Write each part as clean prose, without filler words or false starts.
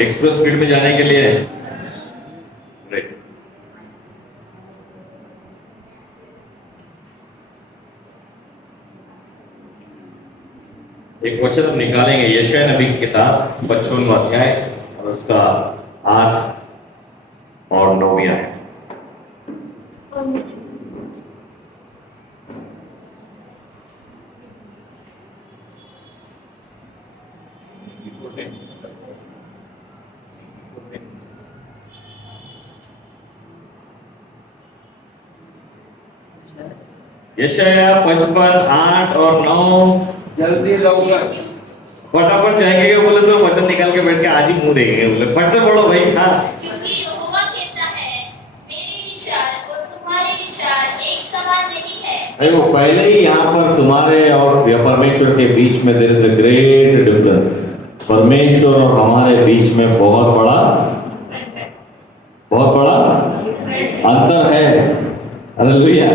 Express speed में जाने के लिए एक वचन हम निकालेंगे यशायाह नबी की किताब 55वां अध्याय और उसका 8 और 9 आयत। यशायाह 55 8 और 9। जल्दी लौकर फटाफट जाएंगे क्या बोले तो वचन निकाल के बैठ के आज ही मुंह देंगे बोले फट से पढ़ो भाई। हाँ, क्योंकि यहोवा कहता है मेरे विचार और तुम्हारे विचार एक समान नहीं है। देखो पहले ही यहाँ पर तुम्हारे और परमेश्वर के बीच में there is a great difference. परमेश्वर और हमारे बीच में बहुत बड़ा अंतर है। हालेलुया।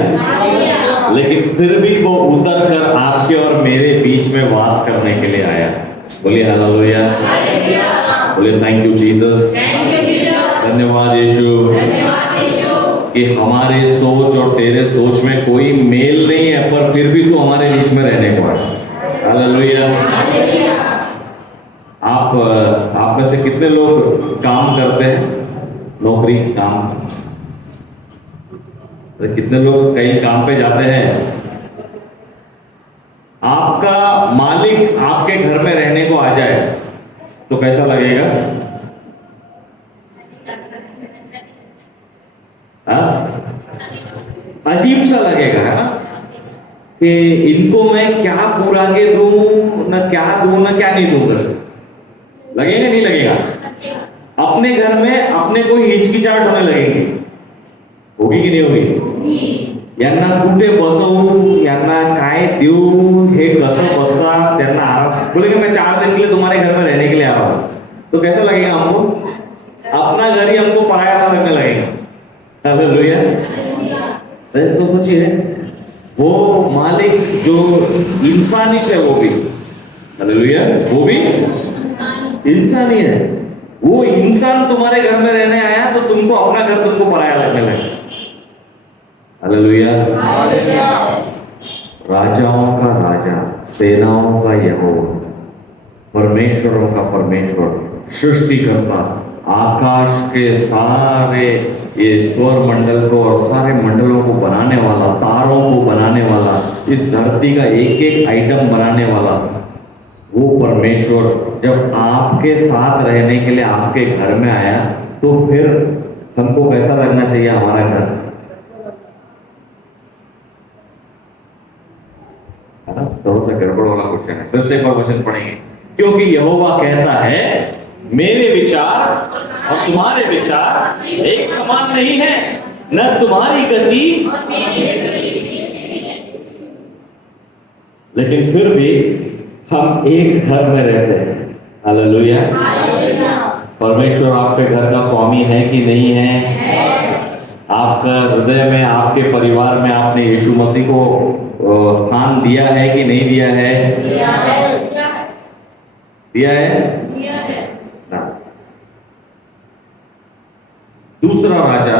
लेकिन फिर भी वो उतर कर आपके और मेरे बीच में वास करने के लिए आया। बोलिए हालेलुया। बोलिए थैंक यू जीसस। धन्यवाद यीशु कि हमारे सोच और तेरे सोच में कोई मेल नहीं है, पर फिर भी तू हमारे बीच में रहने को आया। हालेलुया। आप में से कितने लोग काम करते हैं, नौकरी काम, कितने लोग कहीं काम पे जाते हैं। आपका मालिक आपके घर में रहने को आ जाए तो कैसा लगेगा? अजीब सा लगेगा, है ना, कि इनको मैं क्या पूरा के दूं, ना क्या दूं ना क्या नहीं दूं। लगेगा नहीं लगेगा? अपने घर में अपने को हिचकिचाहट होने लगेगी, होगी की नाही होगी? यांना कुठे बसवू, यांना काय देऊ, हे कसं बसता, त्यांना आराम बोलेंगे मैं 4 दिन के लिए तुम्हारे घर में रहने के लिए आ रहा हूं, तो कैसा लगेगा हमको? अपना घर ही हमको पराया सा लगने लगेगा। हालेलुया। तो सोचिए वो मालिक जो इंसानी है वो भी, हालेलुया, वो भी इंसान ही है। वो इंसान तुम्हारे घर में रहने आया तो तुमको अपना घर तुमको पराया लगने लगा। हालेलुया। राजाओं का राजा, सेनाओं का यहोवा, परमेश्वरों का परमेश्वर, सृष्टिकर्ता, आकाश के सारे ये स्वर मंडल को और सारे मंडलों को बनाने वाला, तारों को बनाने वाला, इस धरती का एक एक आइटम बनाने वाला वो परमेश्वर जब आपके साथ रहने के लिए आपके घर में आया तो फिर हमको कैसा लगना चाहिए हमारा घर? थोड़ा सा गड़बड़ वाला क्वेश्चन है, फिर से एक बार वचन पढ़ेंगे। क्योंकि यहोवा कहता है मेरे विचार और तुम्हारे विचार एक समान नहीं है, न तुम्हारी गति लेकिन फिर भी हम एक घर में रहते हैं। हालेलुया। परमेश्वर आपके घर का स्वामी है कि नहीं है? आपका हृदय में, आपके परिवार में आपने यीशु मसीह को स्थान दिया है कि नहीं दिया है? दिया है। दूसरा राजा,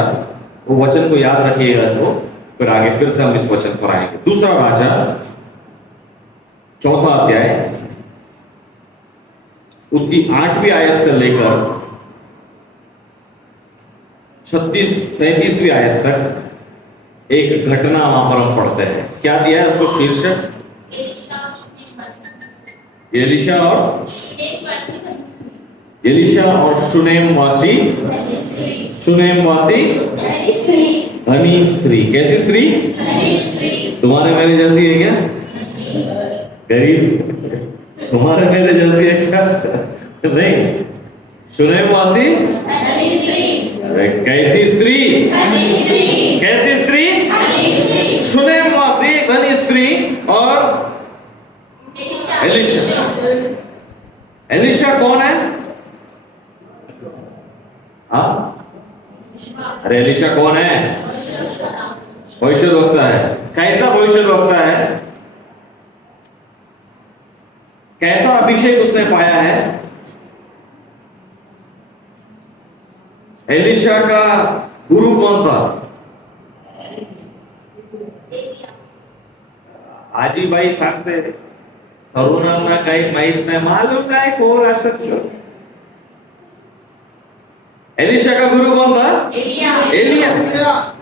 वो वचन को याद रखिएगा इसको, फिर आगे फिर से हम इस वचन पर आएंगे। दूसरा राजा 4वां अध्याय उसकी 8वीं आयत से लेकर 37वीं आयत तक एक घटना वहां पर हम पढ़ते हैं। क्या दिया है उसको शीर्षक? एलिशा और शुनेम वासी धनी स्त्री। कैसी स्त्री? तुम्हारे मेरे जैसी है क्या? गरीब तुम्हारे मेरे जैसी है क्या? नहीं। शुनेम वासी कैसी स्त्री? कैसी स्त्री? शुनेम वासी धनी स्त्री और एलिशा। एलिशा कौन है? हाँ, अरे एलिशा कौन है? भविष्यद्वक्ता है। कैसा भविष्यद्वक्ता है? कैसा अभिषेक उसने पाया है? एलिशा का गुरु कौन था? आजीबाई सांगते तरुणांना काही माहित नाही, मालूम काय कोण असं. एलिशा का गुरु कौन था? एलिया.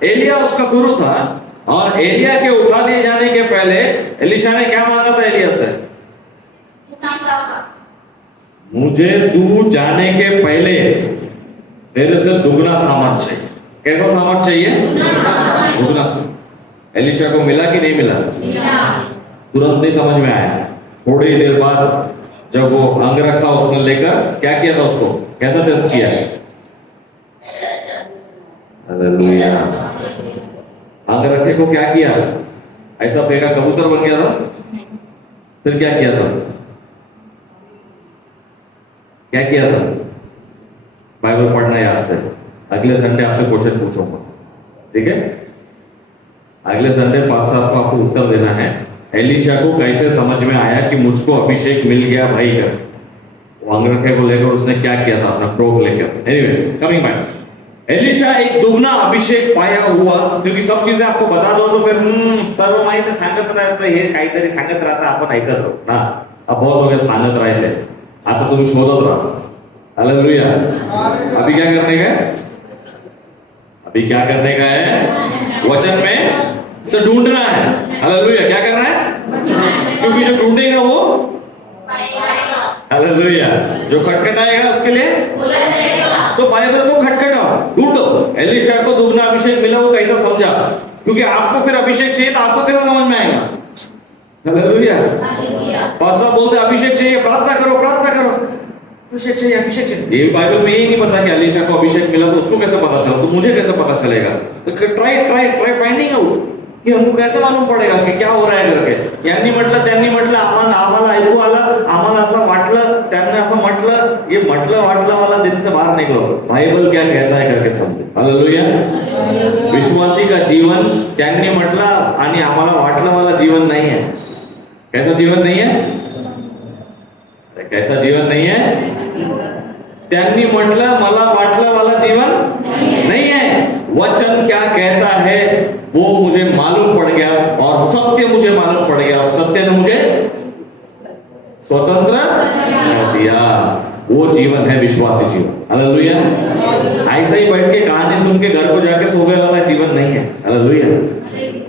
एलिया उसका गुरु था. और एलिया के उठा ले जाने के पहले एलिशा ने क्या मांगा था एलिया से? मुझे तू जाने के पहले तेरे से दुगना सामान चाहिए. कैसा सामान चाहिए? दुगना सामान. एलिशा को मिला कि नहीं मिला? तुरंत नहीं समझ में आया. थोड़ी देर बाद जब वो अंग रखा उसने लेकर क्या किया था, उसको कैसा टेस्ट किया? हालेलुया. अंग रखे को क्या किया? ऐसा फेंका, कबूतर बन गया था. फिर क्या किया था? क्या किया था? बाइबल पढ़ना याद से. अगले संडे आपसे क्वेश्चन पूछूंगा, ठीक है? अगले संडे 5-7 को आपको उत्तर देना है. एलिशा को कैसे समझ में आया कि मुझको अभिषेक मिल गया भाई कर? वो अंग रखे को लेकर उसने क्या किया था अपना प्रोग लेकर. Anyway, coming back. एलिशा एक दुगना अभिषेक पाया हुआ. क्योंकि सब चीजें आपको बता दो तो फिर सर्व माहिती सांगत राहतं, हे काहीतरी सांगत राहतं, आपण ऐकत राहू ना. अब बहुत हो गया सांगत राहते, आता तुम्ही शोधत राहा. हालेलुया. अभी क्या करने का है? अभी क्या करने का है? वचन में से ढूंढना है. हालेलुया. क्या करना है? क्योंकि जो ढूंढेगा वो हालेलुया. जो खटखटाएगा उसके लिए तो बाइबल को खटखटाओ, ढूंढो. एलिशा को दुगना अभिषेक मिला, वो कैसा समझा? क्योंकि आपको फिर अभिषेक चाहिए तो आपको कैसा समझ में आएगा? हालेलुया. पास्टर बोलते अभिषेक चाहिए, प्रार्थना करो, प्रार्थना करो. अभिषेक चाहिए, अभिषेक चाहिए. ये बाइबल में ये नहीं पता कि एलिशा को अभिषेक मिला तो उसको कैसे पता चला, तो मुझे कैसे पता चलेगा? तो ट्राई फाइंडिंग आउट की हमको कैसे मालूम पडेगा की क्या हो रहा है करके. यांनी म्हटलं त्यांनी म्हटलं, आम्हाला ऐकू आलं, आम्हाला असं वाटलं, त्यांनी असं म्हटलं. ये म्हटलं वाटलं वाला दिन से बाहर निकलो. बाइबल क्या कहता है करके समझे. हालेलुया. विश्वासी का जीवन त्यांनी म्हटलं आणि आम्हाला वाटलं वाला जीवन नहीं है. कैसा जीवन नहीं है? कैसा जीवन नहीं है? त्यांनी म्हटलं मला वाटलं वाला जीवन नहीं है. वचन क्या कहता है वो मुझे मालूम पड़ गया और सत्य मुझे मालूम पड़ गया और सत्य ने मुझे स्वतंत्र कर दिया. वो जीवन है विश्वासी जीवन. हालेलुया. ऐसे ही बैठ के कहानी सुन के घर को जाके सो गए वाला जीवन नहीं है. हालेलुया.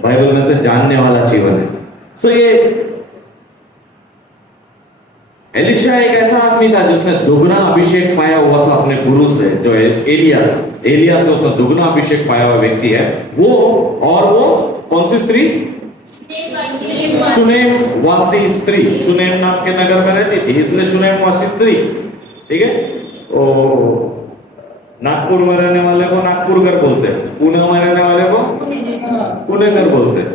बाइबल में से जानने वाला जीवन है. सो ये एलिशा एक ऐसा आदमी था जिसने दुगना अभिषेक पाया हुआ था अपने गुरु से, जो एलिया था. एलिया से उसने दुगना अभिषेक पाया हुआ व्यक्ति है वो. और वो कौन सी स्त्री? शुनेम वासी स्त्री. शुनेम नाम के नगर में रहती थी, इसलिए शुनेम वासी स्त्री. ठीक है. तो नागपुर में रहने वाले को नागपुरकर बोलते हैं, पुणे में रहने वाले को पुणेकर बोलते हैं,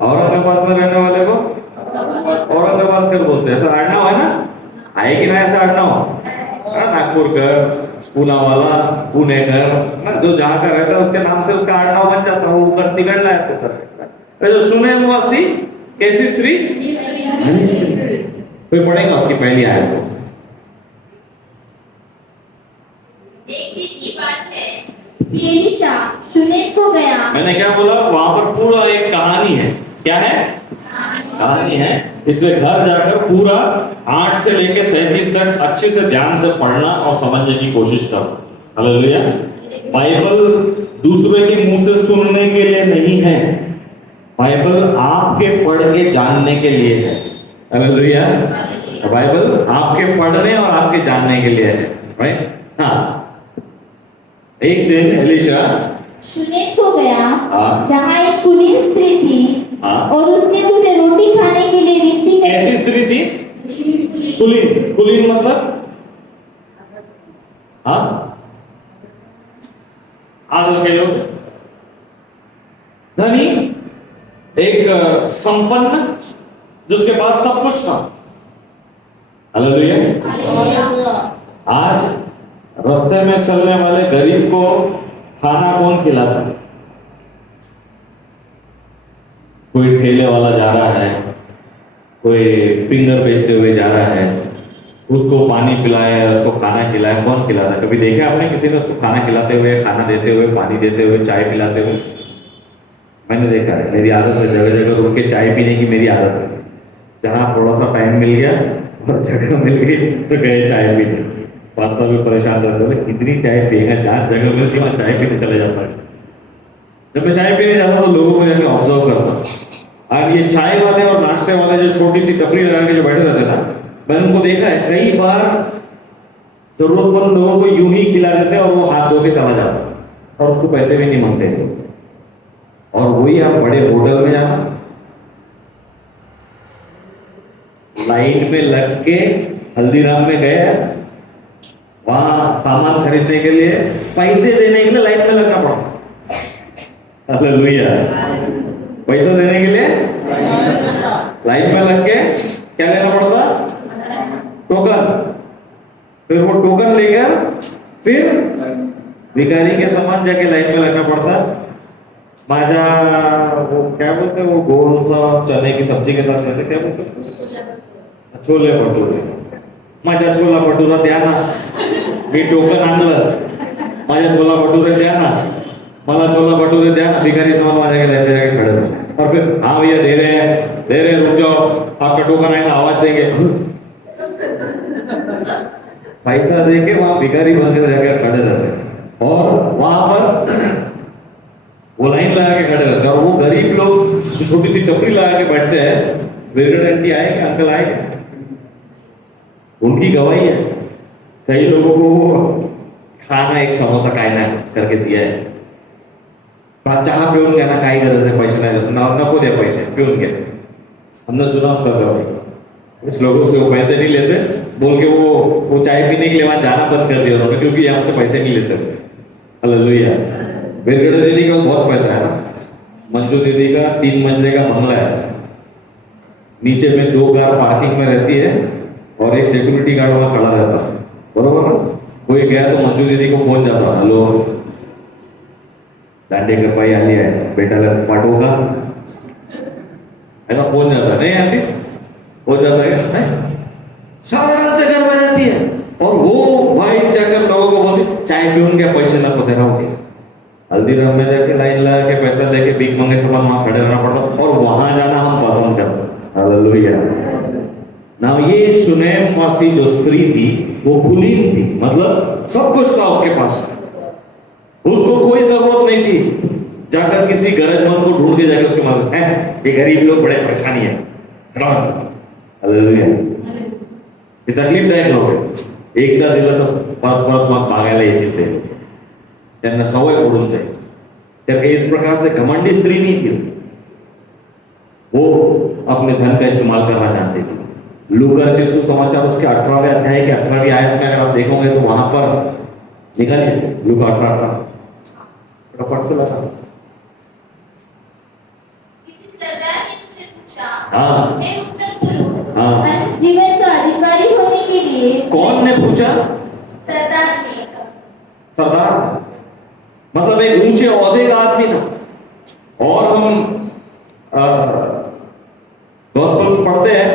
औरंगाबाद में रहने वाले को औरंगाबाद कर बोलते हैं. ऐसा आड़नाव है ना? है कि नहीं ऐसा आड़नाव? नागपुरकर, पुणे वाला, पुणेकर ना, जो जहां का रहता है उसके नाम से उसका आड़नाव बन जाता है. वो ऊपर तिगड़ना है तो जो शुनेम वासी कैसी स्त्री? कोई पढ़ेगा उसकी पहली आयत को. एक दिन की बात है कि एलिशा शुनेम को गया. मैंने क्या बोला? वहां पर पूरा एक कहानी है. क्या है? कहानी है. इसलिए घर जाकर पूरा 8 से लेकर 37 तक अच्छे से ध्यान से पढ़ना और समझने की कोशिश करो. हालेलुया. बाइबल दूसरे के मुंह से सुनने के लिए नहीं है, बाइबल आपके पढ़ के जानने के लिए है. हालेलुया. बाइबल आपके पढ़ने और आपके जानने के लिए है. राइट. हाँ. एक दिन एलिशा शुनेम को गया हाँ. जहाँ एक कुलीन स्त्री थी हाँ. और उसने उसे रोटी खाने के लिए विनती की. कैसी स्त्री थी? कुलीन. कुलीन मतलब हाँ आदर के लोग. धनी, एक संपन्न जिसके पास सब कुछ था. हालेलुया. आज रास्ते में चलने वाले गरीब को खाना कौन खिलाता है? कोई ठेले वाला जा रहा है, कोई फिंगर बेचते हुए जा रहा है, उसको पानी पिलाए, उसको खाना खिलाए। कौन खिलाता है? कभी देखा आपने किसी ने उसको खाना खिलाते हुए, खाना देते हुए, पानी देते हुए, चाय पिलाते हुए? मैंने देखा है, मेरी आदत है जगह जगह रुक के चाय पीने की, मेरी आदत है। जहाँ थोड़ा सा टाइम मिल गया और जगह मिल गई तो गए चाय पीने। 5 साल में परेशान रहते हुए कितनी चाय पिएगा, जहाँ जगह मिलती वहाँ चाय पीने चले जाता है। जब मैं चाय पीने जाता तो लोगों को जाके ऑब्जर्व करता, और ये चाय वाले और नाश्ते वाले जो छोटी सी टपरी लगा के जो बैठे रहते ना, मैंने उनको देखा है कई बार जरूरतमंद लोगों को यूं ही खिला देते और वो हाथ धो के चला जाता और उसको पैसे भी नहीं मांगते। और वही आप बड़े होटल में जाना, लाइन में लग के हल्दीराम में गए, वहां सामान खरीदने के लिए पैसे देने के लिए लाइन में लगना पड़ा। हालेलुया। पैसा देने के लिए लाइन में लग के क्या लेना पड़ता? टोकन। फिर वो टोकन लेकर फिर भिखारी के समान जाके लाइन में लगना पड़ता। माजा वो क्या बोलते हैं, वो गोल सा चने की सब्जी के साथ खाते, क्या बोलते हैं? छोले भटुरे। माझा छोला भटुरा द्या ना, मी टोकन आणलं, माझा छोला भटुरे द्या ना, मला छोला भटुरे द्या ना। भिखारी समान माझ्या के जाके खड़े थे और फिर हाँ भैया दे रहे हैं, रुक जाओ, आपका टोकन आएगा आवाज देंगे। पैसा दे के वहां भिखारी बन के जाकर खड़े रहते और वहां पर वो लाइन लगा के खड़े रहते हैं। और वो गरीब लोग जो छोटी सी टपरी लगा के बैठते हैं, वेटर आंटी आएंगे, अंकल आएंगे, उनकी गवाही है। कई लोगों को खाना एक समोसा खाना करके दिया है, चहा पिऊन घ्या ना, काही गरज नाही, पैसे नाही, नको द्या पैसे, पिऊन घ्या। हमने सुना उनका गवाही। कुछ लोगों से वो पैसे नहीं लेते बोल के वो चाय पीने के लिए वहां जाना बंद कर दिया उन्होंने, क्योंकि यहाँ से पैसे नहीं लेते। हालेलुया। वेरगढ़ दीदी का बहुत पैसा है ना, मंजू दीदी का 3 मंजिले का बंगला है, नीचे में 2 कार पार्किंग में रहती है और एक सिक्योरिटी गार्ड वहां खड़ा रहता है, बरोबर ना? कोई गया तो मंजू दीदी को फोन जाता, हेलो दांडेकर भाई आली आहे, बेटाला पाठवू का? ऐसा फोन जाता नहीं आती, हो जाता है साधारण से घर में जाती है और वो भाई जाकर लोगों को बोलती चाय पीऊन क्या, पैसे नको दे रहा हूँ। हल्दीराम में जाके लाइन लगा के पैसा लेके भीख मांगे समान वहां खड़े रहना पड़ता और वहां जाना हम पसंद करते। हालेलुया। ना ये शुनैम वासी जो स्त्री थी वो कुलीन थी, मतलब सब कुछ था उसके पास, उसको कोई जरूरत नहीं थी जाकर किसी गरजमंद को ढूंढ के जाके उसके मदद है। ये गरीब लोग बड़े परेशानी है। हालेलुया। हे तकलीफदायक लोक आहेत, एकदा दिलं तर परत परत मग मागायला येतील ते, त्यांना सवय पडून जाईल। त्या इस प्रकार से घमंडी स्त्री नहीं थी, वो अपने धन का इस्तेमाल करना जानती थी। लूका के सुसमाचार उसके 18वें अध्याय की 18वीं आयत में अगर आप देखोगे तो वहां पर निकालिए लूका 18 फट से लगा। किसी सरदार ने उससे पूछा, हाँ। मैं उत्तर करूं? हाँ। अनंत जीवन का अधिकारी होने के लिए कौन ने पूछा? सरदार जी। सरदार मतलब एक ऊंचे ओहदे का आदमी था। और हम गॉस्पेल पढ़ते हैं,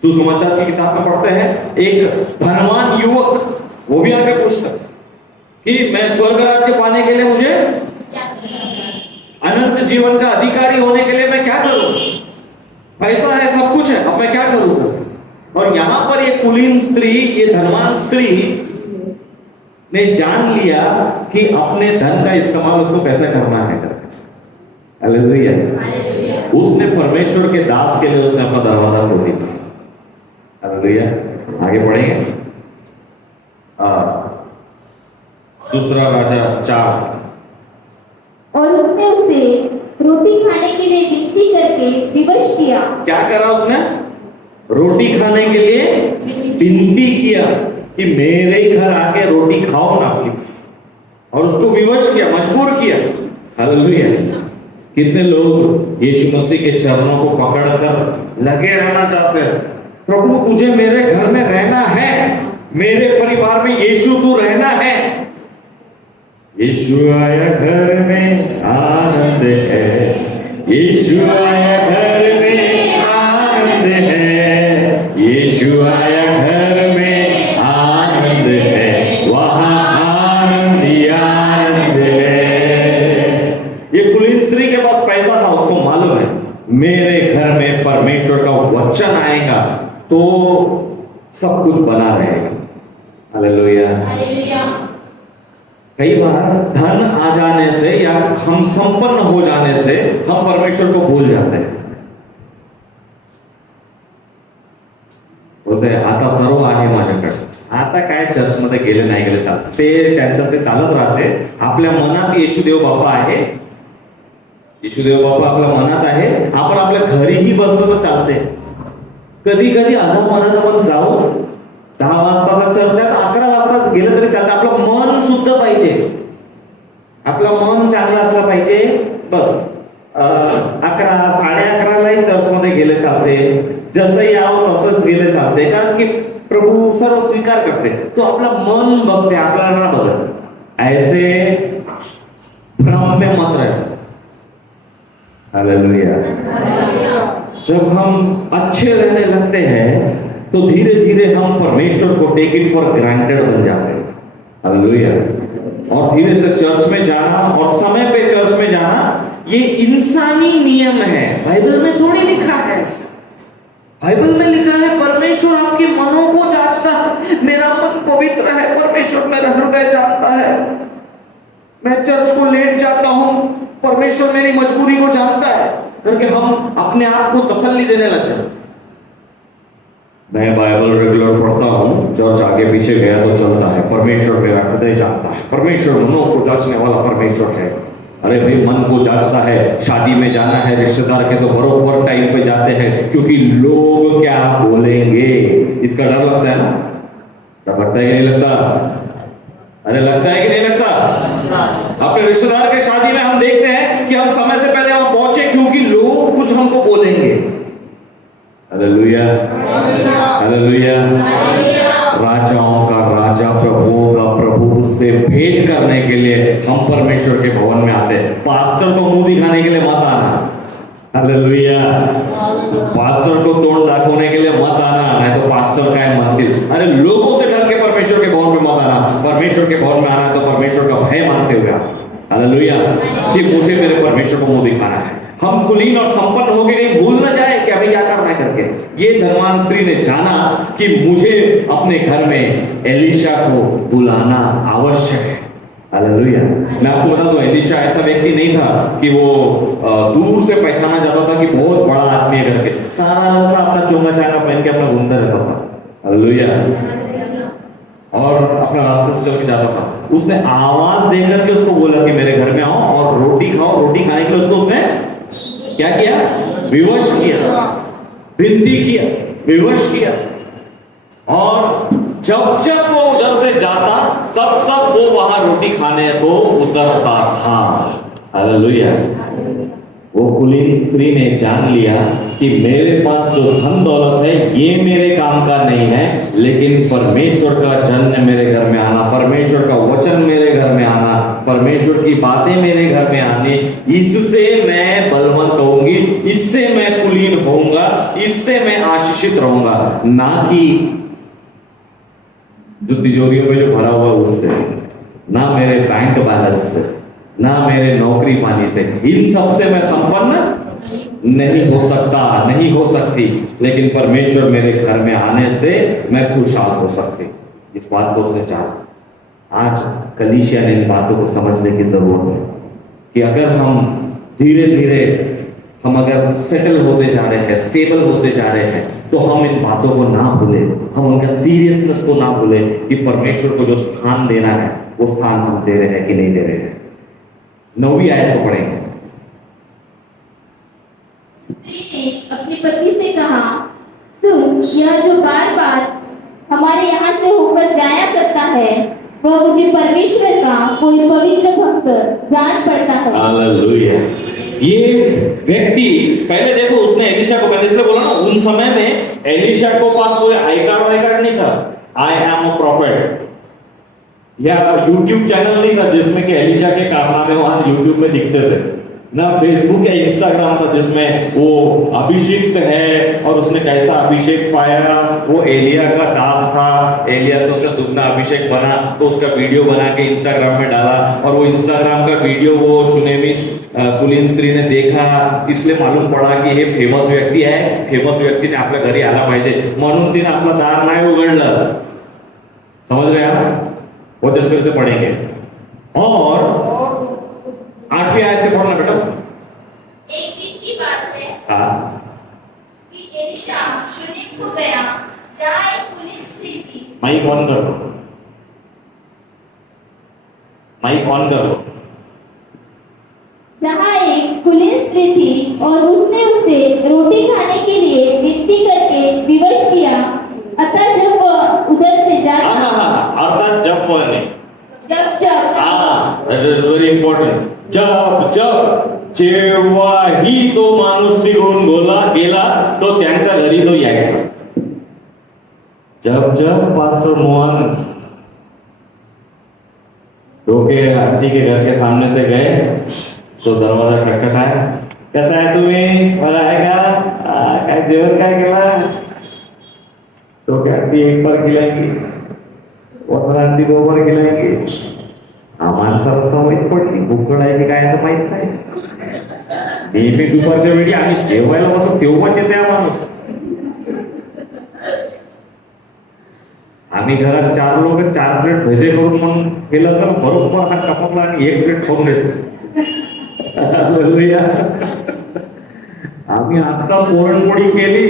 सुसमाचार की किताब में पढ़ते हैं, एक धनवान युवक वो भी आके पूछता कि मैं स्वर्ग राज्य पाने के लिए मुझे अनंत जीवन का अधिकारी होने के लिए मैं क्या करूं? पैसा है, सब कुछ है, अब मैं क्या करूं? और यहां पर ये कुलीन स्त्री, ये धनवान स्त्री ने जान लिया कि अपने धन का इस्तेमाल उसको कैसे करना है। हालेलुया। उसने परमेश्वर के दास के लिए उसने अपना दरवाजा खोल दिया। हालेलुया। आगे पढ़ेंगे। दूसरा राजा 4। और उसने उसे रोटी खाने के लिए विनती करके विवश किया। क्या करा उसने? रोटी खाने के लिए विनती किया कि मेरे घर आके रोटी खाओ ना प्लीज, और उसको विवश किया, मजबूर किया। हालेलुया। कितने लोग यीशु मसीह के चरणों को पकड़कर लगे रहना चाहते हैं, प्रभु तुझे मेरे घर में रहना है, मेरे परिवार में यीशु तू रहना है। यीशु आया घर में आनंद है, यीशु आया घर में आनंद है, यीशु आया घर पास पैसा था, उसको मालूम है मेरे घर में परमेश्वर का वचन आएगा तो सब कुछ बना रहेगा। हालेलुया। हालेलुया। कई बार धन आ जाने से या हम संपन्न हो जाने से हम परमेश्वर को भूल जाते हैं। बोलते आता सर्व आहे माझ्याकडे, आता काय चर्च मध्ये गेले नाही गेले चालत, ते त्यांचं ते चालत राहते। आपल्या मनात येशूदेव बाप्पा आहे, येशूदेव बाप्पा आपल्या मनात आहे, आपण आपल्या घरीही बसलो तर चालते। कधी कधी आधा मनात आपण जाऊ 10 वाजता चर्चात 11 वाजता गेलं तरी चालतं, आपलं मन शुद्ध पाहिजे, आपलं मन चांगलं असलं पाहिजे। बस 11 11:30लाही चर्चमध्ये गेले चालते, जसं यावं तसंच गेले चालते, कारण की प्रभू सर्व स्वीकार करते, तो आपला मन बघते, आपल्याला ना बघत। ऐसे भ्रम में मत रहे। हालेलुया। जब हम अच्छे रहने लगते हैं तो धीरे धीरे हम परमेश्वर को टेक इट फॉर ग्रांटेड बन जाते हैं। हालेलुया। और धीरे से चर्च में जाना और समय पे चर्च में जाना ये इंसानी नियम है, बाइबल में थोड़ी लिखा है। बाइबल में लिखा है परमेश्वर आपके मनों को जांचता है, मेरा मन पवित्र है, परमेश्वर मेरा हृदय जानता है। मैं चर्च को लेट जाता हूं, परमेश्वर मेरी मजबूरी को जानता है, करके हम अपने आप को तसल्ली देने लग जाते। मैं बाइबल रेगुलर पढ़ता हूँ, चर्च आगे पीछे गया तो चलता है, परमेश्वर मेरा हृदय जानता है, परमेश्वर मनों को जांचने वाला परमेश्वर है। अरे भाई, मन को जांचता है, शादी में जाना है रिश्तेदार के तो बरोबर टाइम पे जाते हैं, क्योंकि लोग क्या बोलेंगे इसका डर लगता है ना। डर लगता है कि नहीं लगता? अरे लगता है कि नहीं लगता? अपने रिश्तेदार के शादी में हम देखते हैं कि हम समय से पहले वहां पहुंचे, क्योंकि लोग कुछ हमको बोलेंगे। Hallelujah, hallelujah. राजाओं का राजा, प्रभुओं का प्रभु से भेंट करने के लिए हम परमेश्वर के भवन में आते हैं। पास्टर को मुंह दिखाने के लिए मत आना। हालेलुया। पास्टर को तोड़ दाखवने के लिए मत आना, नहीं तो पास्टर का है मंदिर। अरे लोगों से डर के परमेश्वर के भवन में मत आना, परमेश्वर के भवन में आना है तो परमेश्वर का भय मानते हुए। हालेलुया। कि मुझे मेरे परमेश्वर को मुंह दिखाना है। हम कुलीन और संपन्न होके नहीं भूल न जाए कि अभी क्या करना है करके। ये धनवान स्त्री ने जाना कि मुझे अपने घर में एलीशा को बुलाना आवश्यक है। हालेलुया। मैं आपको बता दूं, एलीशा ऐसा व्यक्ति नहीं था कि वो दूर से पहचाना जाता था कि बहुत बड़ा आदमी है करके। सारा सा अपना चोंगा चांगा पहन के अपना घूमता रहता था। हालेलुया। और अपना रास्ते से चल के जाता था। उसने आवाज देकर के उसको बोला कि मेरे घर में आओ और रोटी खाओ। रोटी खाने के लिए उसको उसने क्या किया? विवश किया, विनती किया, विवश किया। और जब जब वो उधर से जाता तब तब वो वहां रोटी खाने को उतरता था। हालेलुया। वो कुलीन स्त्री ने जान लिया कि मेरे पास जो धन दौलत है ये मेरे काम का नहीं है, लेकिन परमेश्वर का जन मेरे घर में आना, परमेश्वर का वचन मेरे घर में आना, परमेश्वर की बातें मेरे घर में आने, इससे मैं बलवंत होऊंगी, इससे मैं कुलीन होऊंगा, इससे मैं आशीषित रहूंगा, ना कि जो तिजोरियों में जो भरा हुआ उससे, ना मेरे बैंक बैलेंस से, ना मेरे नौकरी पाने से। इन सब से मैं संपन्न नहीं हो सकता, नहीं हो सकती, लेकिन परमेश्वर मेरे घर में आने से मैं खुशहाल हो सकती। इस बात को उसने चाहा। आज कलीसिया ने इन बातों को समझने की जरूरत है कि अगर हम धीरे धीरे हम अगर सेटल होते जा रहे हैं, स्टेबल होते जा रहे हैं, तो हम इन बातों को ना भूलें, हम उनका सीरियसनेस को ना भूलें कि परमेश्वर को जो स्थान देना है वो स्थान हम दे रहे हैं कि नहीं दे रहे हैं। 9वीं आयत को पढ़ेंगे। स्त्री ने अपनी पति से कहा, सुन, यह जो बार बार हमारे यहाँ से होकर जाया करता है वह मुझे परमेश्वर का कोई पवित्र भक्त जान पड़ता है। हालेलुया। ये व्यक्ति, पहले देखो उसने एलीशा को, मैंने इसलिए बोला ना, उन समय में एलीशा को पास कोई आई कार्ड नहीं था, आई एम अ प्रॉफिट, या यूट्यूब चैनल नहीं था जिसमें कि एलीशा के कारनामे वहां यूट्यूब में दिखते थे। ना फेसबुक या इंस्टाग्राम था जिसमें वो अभिषेक है और उसने कैसा अभिषेक पाया, वो एलिया का दास था, एलिया से उससे दुगना अभिषेक बना, तो उसका वीडियो बना के इंस्टाग्राम में डाला और वो इंस्टाग्राम का वीडियो वो सुनेमी कुलीन स्त्री ने देखा, इसलिए मालूम पड़ा की हे फेमस व्यक्ती आहे, फेमस व्यक्तीने आपल्या घरी आला पाहिजे, म्हणून तिने आपलं दार नाही उघडलं. समझ रहे आप? वचन फिर से पढ़ेंगे और 8वीं आयत से पढ़ना बेटा. एक दिन की बात है हाँ कि एलिशा शूनेम को गया जहाँ एक कुलीन स्त्री थी. माइक ऑन करो, माइक ऑन करो. जहाँ एक कुलीन स्त्री थी और उसने उसे रोटी खाने के लिए विनती करके विवश किया. अतः जब वह उधर से जाता, अर्थात जब वह नहीं, जब that is very important. जब जेव्हाही तो माणूस निघून गेला तो त्यांच्या घरी तो यायचा. जब पास्टर मोहन रोके आंटी के घर के सामने से गए तो दरवाजा खटखटाया. कैसा आहे तुम्ही, बरं आहे का, काय जेवण काय केलं. तो क्या आंटी एक बार खिलाएंगी, और आंटी 2 बार खिलाएंगी. हा माणसाला सवय पडली, भूकड आहे की काय तर माहित नाही. नेहमी दुपारच्या वेळी आम्ही जेवायला बसतो तेव्हाच येते हा माणूस. आम्ही घरात 4 लोक 4 प्लेट भजे करून म्हणून केलं तर बरोबर हा कपडला आणि 1 प्लेट खाऊन देतो. आम्ही आता पुरणपोळी केली,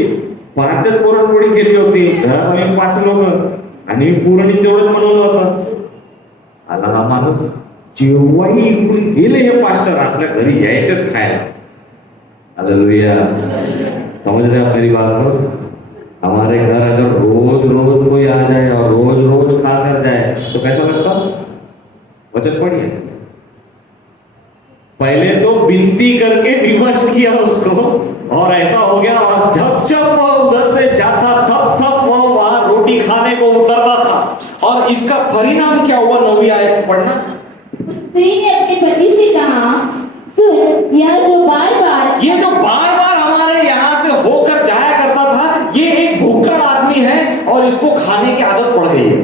5च पुरणपोळी केली होती घरात, आम्ही 5 लोक आणि पुरण तेवढंच बनवलं होतं. आला हा माणूस, जेव्हाही इकडून गेले हे पास्टर आपल्या घरी यायचेच खायला. हालेलुया. समझ रहे आप मेरी बात को? हमारे घर अगर रोज रोज कोई आ जाए और रोज रोज खा कर जाए तो कैसा लगता? वचन पढ़िए. पहले तो विनती करके विवश किया उसको और ऐसा हो गया, और जब वह उधर से जाता तब वह वहां रोटी खाने को उतरता था. और इसका परिणाम क्या हुआ? 9वीं आयत पढ़ना. उस स्त्री ने अपने पति से कहा, सुन, यह जो बार बार हमारे यहाँ से होकर जाया करता था, ये एक भूखड़ आदमी है और इसको खाने की आदत पड़ गई है.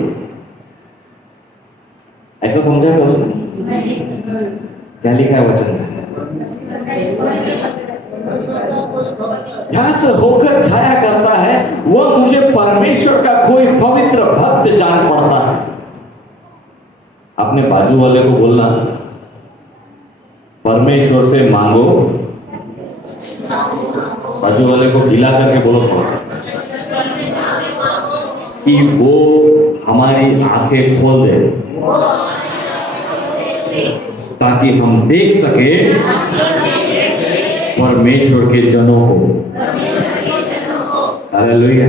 ऐसा समझा क्या उसने? क्या लिखा है वचन में? यहाँ से होकर जाया करता है, वह मुझे परमेश्वर का कोई पवित्र भक्त जान पड़ता है. अपने बाजू वाले को बोलना, परमेश्वर से मांगो. बाजू वाले को गिला करके बोलो कि वो हमारी आंखें खोल दे ताकि हम देख सके परमेश्वर के जनों को. हालेलुया.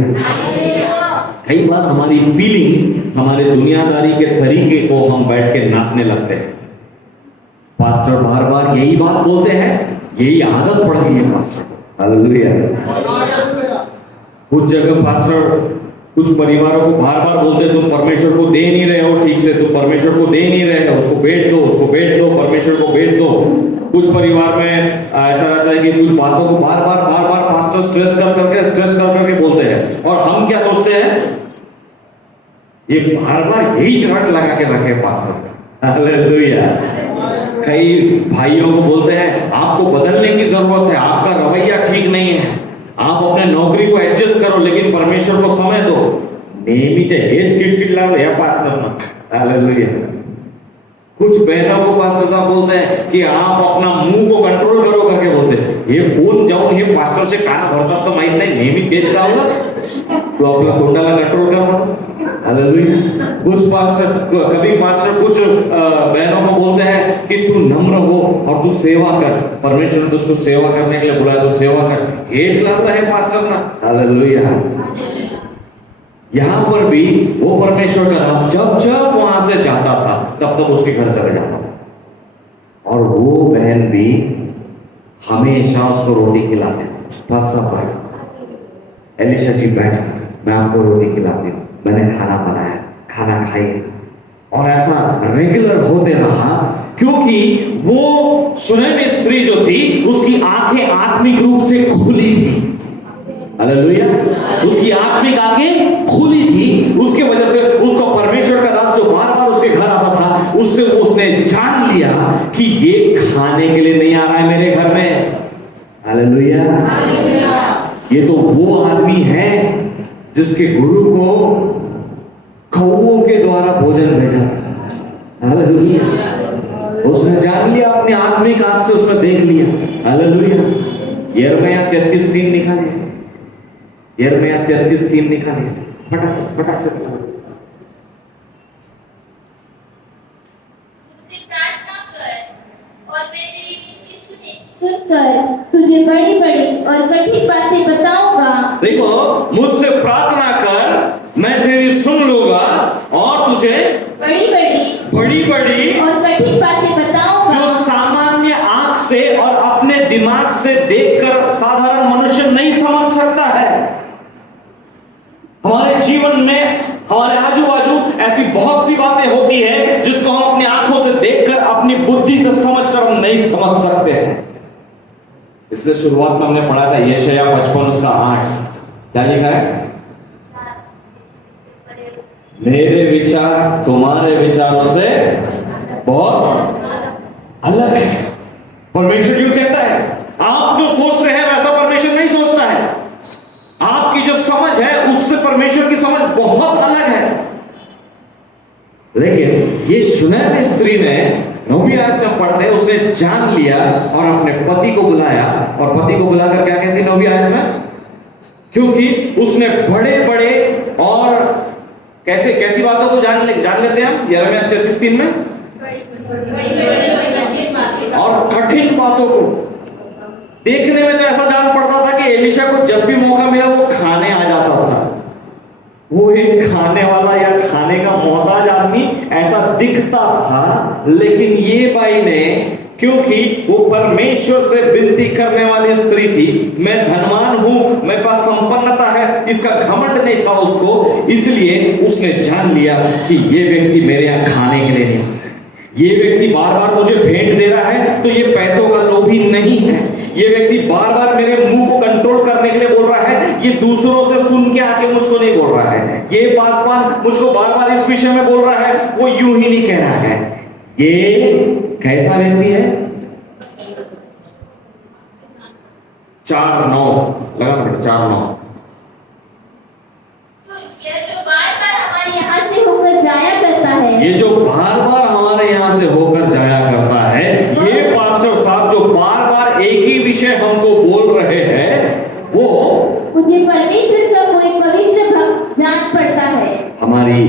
कई बार हमारी फीलिंग्स, हमारे दुनियादारी के तरीके को हम बैठ के नापने लगते हैं. पास्टर बार बार यही बात बोलते हैं, यही आदत पड़ गई है पास्टर को. हालेलुया. कुछ जगह पास्टर कुछ परिवारों को बार बार बोलते तुम परमेश्वर को दे नहीं रहे हो ठीक से, तुम परमेश्वर को दे नहीं रहे हो, उसको भेंट दो, उसको भेंट दो, परमेश्वर को भेंट दो. कुछ परिवार में ऐसा रहता है कि कुछ बातों को बार बार पास्टर स्ट्रेस करके बोलते हैं, और हम क्या सोचते हैं, ये बार बार यही रट लगा के रखे पास्टर. हालेलुया. कई भाइयों को बोलते हैं आपको बदलने की जरूरत है, आपका रवैया ठीक नहीं है, आप अपने नौकरी को एडजस्ट करो, लेकिन परमेश्वर को समय दो. नेहमीचे हेच किटकिट लावलं या पास्टरना. हालेलुया. कुछ बहनों को पास्टर साहब बोलते हैं कि आप अपना मुंह को कंट्रोल करो करके बोलते हैं. हे फोन जाऊन हे पास्टर से कान भरतात तर माहित नाही, नेहमी तेच लावलं तो आपल्या तोंडाला कंट्रोल कर. हालेलुया. कुछ पास्टर, कभी पास्टर कुछ बहनों को बोलते हैं कि तू नम्र हो और तू सेवा कर, परमेश्वर ने तुझको सेवा करने के लिए बुलाया, तो सेवा कर. हेच लावलं है पास्टर ना. हालेलुया. यहां पर भी वो परमेश्वर का दास जब वहां से जाता था तब उसके घर चले जाता था, और वो बहन भी हमेशा उसको रोटी खिलाते. एलिशा जी बैठ, मैं आपको रोटी खिलाती हूँ, मैंने खाना बनाया, खाना खाइए. और ऐसा रेगुलर होते रहा, क्योंकि वो शूनेम स्त्री जो थी उसकी आंखें आत्मिक रूप से खुली थी। हालेलुया। उसकी आत्मिक आंखें खुली थी, उसके वजह से उसको परमेश्वर का दास जो बार बार उसके घर आता था, उससे उसने जान लिया कि ये खाने के लिए नहीं आ रहा है मेरे घर में। हालेलुया। ये तो वो आदमी है जिसके गुरु को कौओं के द्वारा भोजन भेजा था। हालेलुया। उसने जान लिया, अपनी आत्मिक आंख से उसने देख लिया। हालेलुया। यिर्मयाह 33:3 निकालिए, यिर्मयाह 33:3 निकालिए, फटाक से मुझसे प्रार्थना कर और मैं तेरी विनती सुनकर तुझे बड़ी बड़ी और कठिन बातें बताऊंगा। देखो, मुझसे प्रार्थना कर, मैं तेरी सुन लूंगा और तुझे बड़ी बड़ी और कठिन बातें बताऊंगा, जो सामान्य आंख से और अपने दिमाग से देखकर साधारण मनुष्य नहीं समझ सकता है। हमारे जीवन में, हमारे आजू बाजू ऐसी बहुत सी बातें होती है जिसको हम अपनी आंखों से देखकर, अपनी बुद्धि से समझकर हम नहीं समझ सकते हैं। इसलिए शुरुआत में हमने पढ़ा था यशायाह 55:8, क्या लिखा है? मेरे विचार तुम्हारे विचारों से बहुत अलग है। परमेश्वर यूं कहता है, आप जो सोचते हैं वैसा परमेश्वर नहीं सोचता है। आपकी जो समझ है उससे परमेश्वर की समझ बहुत अलग है। लेकिन ये शूनेम स्त्री ने 9वीं आयत में पढ़ते हैं, उसने जान लिया और अपने पति को बुलाया, और पति को बुलाकर क्या कहती 9वीं आयत में? क्योंकि उसने बड़े बड़े और कैसी बातों को जान लेते हैं हम यिर्मयाह 33:3 में, और कठिन बातों को देखने में तो ऐसा जान पड़ता था कि एलीशा को जब भी मौका मिला वो खाने आ जाता था। वो एक खाने वाला या खाने का मोहताज आदमी ऐसा दिखता था। लेकिन ये बाई ने, क्योंकि वो परमेश्वर से विनती करने वाली स्त्री थी, मैं धनवान हूं, मेरे पास संपन्नता है, इसका घमंड नहीं था उसको, इसलिए उसने जान लिया कि ये व्यक्ति मेरे यहां खाने के लिए नहीं, ये व्यक्ति बार बार मुझे भेंट दे रहा है तो ये पैसों का लोभी नहीं है, ये व्यक्ति बार बार मेरे मुंह को कंट्रोल करने के लिए बोल रहा है, ये दूसरों से सुन के आके मुझको नहीं बोल रहा है, ये पासवान मुझको बार बार इस विषय में बोल रहा है, वो यूं ही नहीं कह रहा है। ये कैसा व्यक्ति है? 4:9 लगा बेटा, 4:9। ये जो बार बार हमारे यहाँ से होकर जाया करता है, ये जो बार बार हमारे यहाँ से होकर जाया करता है, ये पास्टर साहब जो बार बार एक ही विषय हमको बोल रहे हैं, वो मुझे परमेश्वर का कोई पवित्र भक्त जान पड़ता है। हमारी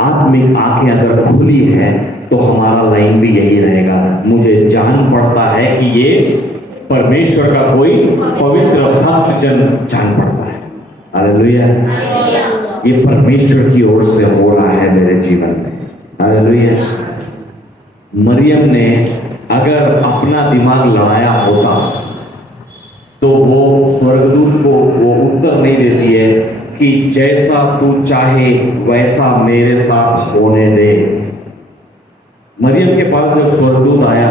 आत्मिक आंखें अगर खुली है तो हमारा लाइन भी यही रहेगा, मुझे जान पड़ता है कि ये परमेश्वर का कोई पवित्र भक्त जन जान पड़ता है। हालेलुया। ये परमेश्वर की ओर से हो रहा है मेरे जीवन में। हालेलुया। मरियम ने अगर अपना दिमाग लड़ाया होता तो वो स्वर्गदूत को वो उत्तर नहीं देती है कि जैसा तू चाहे वैसा मेरे साथ होने दे। मरियम के पास जब स्वर्गदूत आया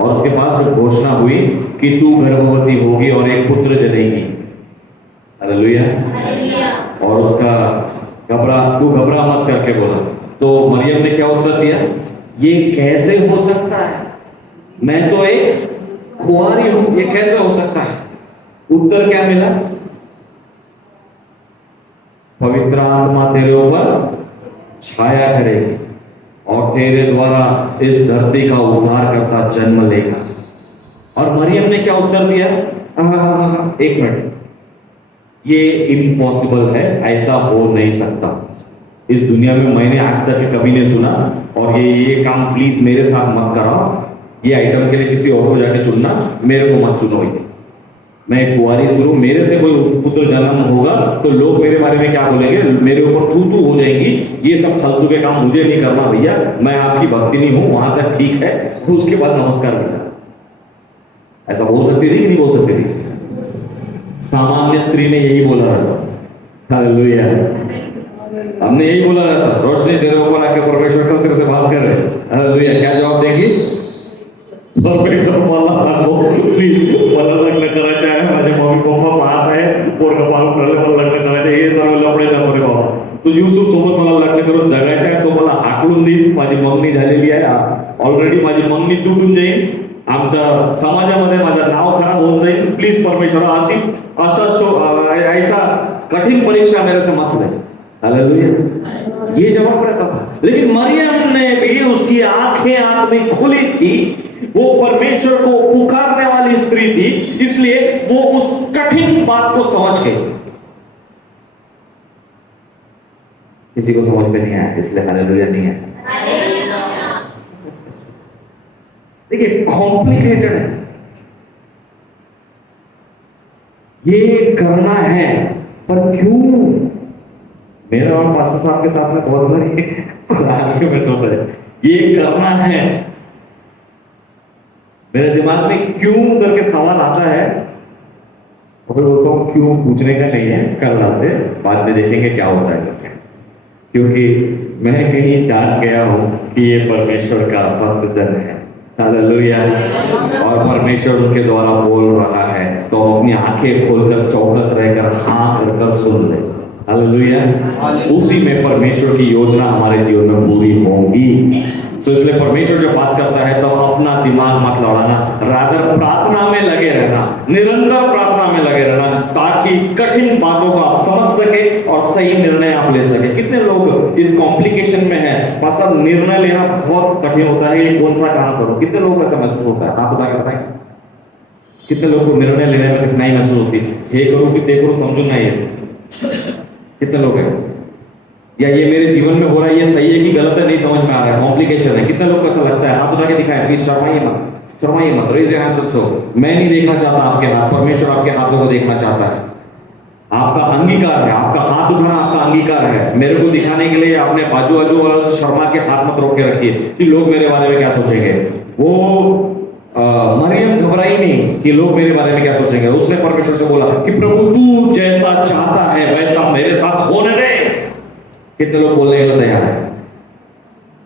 और उसके पास जब घोषणा हुई कि तू गर्भवती होगी और एक पुत्र जनेगी, हालेलुया, और उसका तू घबरा मत करके बोला, तो मरियम ने क्या उत्तर दिया? ये कैसे हो सकता है, मैं तो एक कुंवारी हूं, ये कैसे हो सकता है? उत्तर क्या मिला? पवित्र आत्मा तेरे ऊपर छाया करेगी और तेरे द्वारा इस धरती का उद्धार करता जन्म लेगा। और मरियम ने क्या उत्तर दिया? एक मिनट, ये इम्पॉसिबल है, ऐसा हो नहीं सकता, इस दुनिया में मैंने आज तक कभी नहीं सुना, और ये काम प्लीज मेरे साथ मत कराओ, ये आइटम के लिए किसी और को जाके चुनना, मेरे को मत चुनो, मैं कुंवारी शुरू, मेरे से कोई पुत्र जन्म होगा तो लोग मेरे बारे में क्या बोलेंगे, मेरे ऊपर तू हो जाएंगी, ये सब फालतू के काम मुझे नहीं करना भैया, मैं आपकी भक्तिनी हूं, वहां तक ठीक है, उसके बाद नमस्कार बेटा। ऐसा बोल सकती थी कि नहीं बोल सकती थी? सामान्य स्त्री ने यही बोला था। हालेलुया। हमने यही बोला रहता, रोशनी तेरे ऊपर आके परमेश्वर कल तेरे से बात कर रहे हैं। हालेलुया। क्या जवाब देगी? परमेश्वर मला लग्न करायचं आहे, माझे मम्मी पप्पा पाहत आहे, पोरगा पाहून ठरले मला लग्न करायचं, हे सर्व लफडे नको रे बाबा. तो युसूफ सोबत मला लग्न करून जगायचं आहे, तो मला हाकलून देईल, माझी मंगनी झालेली आहे ऑलरेडी, माझी मंगनी तुटून जाईल, आमच्या समाजामध्ये माझं नाव खराब होऊन जाईल. प्लीज परमेश्वर ऐसा कठिन परीक्षा मेरे से मत ले. हालेलुया। ये जवाब रहता था। लेकिन मरियम ने भी, उसकी आंखें आंख में खुली थी, वो परमेश्वर को पुकारने वाली स्त्री थी, इसलिए वो उस कठिन बात को समझ गई। किसी को समझ में नहीं आया, इसलिए हालेलुया नहीं है। देखिए कॉम्प्लिकेटेड है, ये करना है, पर क्यों? मेरा और पास्टर साहब के साथ में बहुत बड़ी कुरान के में है, ये करना है। मेरे दिमाग में क्यों करके सवाल आता है, और फिर बोलता हूँ क्यों पूछने का नहीं है, कल आते बाद में देखेंगे क्या होता है, क्योंकि मैं कहीं जान गया हूं कि ये परमेश्वर का भक्त जन है। हालेलुया। और परमेश्वर उनके द्वारा बोल रहा है, तो अपनी आंखें खोलकर चौकस रहकर हाँ कर सुन ले। हालेलुया। उसी में परमेश्वर की योजना हमारे जीवन में पूरी होगी। तो इसलिए परमेश्वर जो बात करता है तो अपना दिमाग मत लड़ाना, रादर प्रार्थना में लगे रहना, निरंतर प्रार्थना में लगे रहना, ताकि कठिन बातों को आप समझ सके और सही निर्णय आप ले सके। कितने लोग इस कॉम्प्लिकेशन में है, पास निर्णय लेना बहुत कठिन होता है, ये कौन सा काम करो, कितने लोगों को ऐसा महसूस होता है? आप बता बताएं, कितने लोगों को निर्णय लेने में कठिनाई महसूस होती है? ये करो कि ते करो, समझो ना, ये कितने लोग हैं? या ये मेरे जीवन में हो रहा है, ये सही है कि गलत है, नहीं समझ में आ रहा है, कॉम्प्लिकेशन है। कितने लोग को ऐसा लगता है? आप बता के दिखाएं प्लीज, शर्माइए मत, रेज योर हैंड्स अप। मैं नहीं देखना चाहता आपके हाथ, परमेश्वर आपके हाथों को देखना चाहता है। आपका अंगीकार है, आपका हाथ उठाना आपका अंगीकार है। मेरे को दिखाने के लिए अपने बाजू वालों से शर्मा के हाथ मत रोक के रखिए कि लोग मेरे बारे में क्या सोचेंगे। वो मरियम घबराई नहीं कि लोग मेरे बारे में क्या सोचेंगे। उसने परमेश्वर से बोला कि प्रभु तू जैसा चाहता है वैसा मेरे साथ होने दे। कितने लोग बोलने के लिए तैयार है?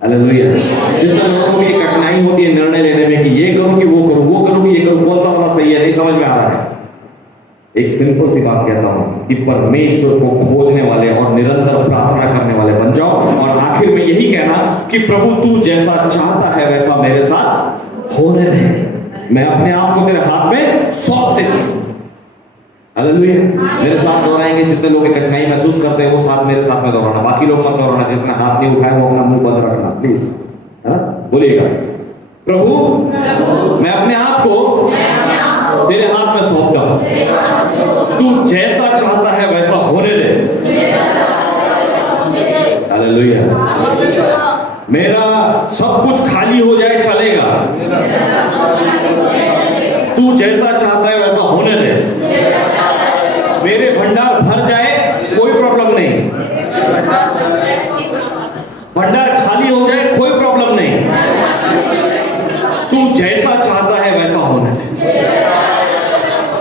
हालेलुया। जितने लोगों की कठिनाई होती है निर्णय लेने में कि ये करूं कि वो करूं, वो करूं कि ये करूं, कौन सा वाला सही है, नहीं समझ में आ रहा है, एक सिंपल सी बात कहता हूं कि परमेश्वर को खोजने वाले और निरंतर प्रार्थना करने वाले बन जाओ, और आखिर में यही कहना कि प्रभु तू जैसा चाहता है वैसा मेरे साथ होने दे। मैं अपने आप को तेरे हाथ में सौंप देता हूं। हालेलुया। मेरे साथ दोहराएंगे, जितने लोग कठिनाई महसूस करते हैं वो साथ मेरे साथ में दोहराना, बाकी लोग मत दोहराना। जिसने हाथ नहीं उठाया वो अपना मुंह बंद रखना प्लीज। बोलिएगा, प्रभु मैं अपने आप को तेरे हाथ में सौंपता हूं, तू जैसा चाहता है वैसा होने दे। हालेलुया। मेरा सब कुछ खाली हो जाए चलेगा, तू जैसा चाहता है वैसा होने दे। मेरे भंडार भर जाए कोई प्रॉब्लम नहीं, भंडार खाली हो जाए कोई प्रॉब्लम नहीं, तू जैसा चाहता है वैसा होने दे।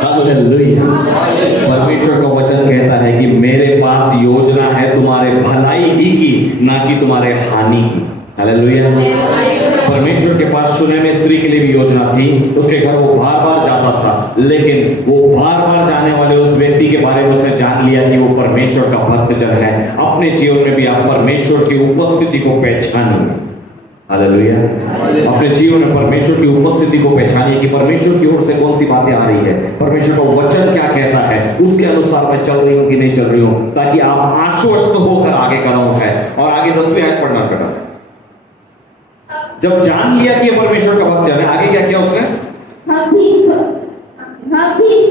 हालेलुया। परमेश्वर का वचन कहता है कि मेरे पास योजना है तुम्हारे भलाई ही की, ना कि तुम्हारे हानि की। हालेलुया। परमेश्वर के पास शूनेम स्त्री के लिए भी योजना थी। उसके घर वो बार बार जाता था, लेकिन वो बार बार जाने वाले उस व्यक्ति के बारे में उसने जान लिया कि वो परमेश्वर का भक्त जन है। अपने जीवन में भी आप परमेश्वर की उपस्थिति को पहचानिए। हालेलुया। अपने जीवन में परमेश्वर की उपस्थिति को पहचानिए कि परमेश्वर की ओर से कौन सी बातें आ रही है, परमेश्वर का वचन क्या कहता है, उसके अनुसार मैं चल रही हूं कि नहीं चल रही हूं, ताकि आप आश्वस्त होकर आगे कदम उठाएं। और आगे 10वीं आयत पढ़ना बेटा। जब जान लिया कि ये परमेश्वर का भक्त जन है, आगे क्या किया उसने? हम भीख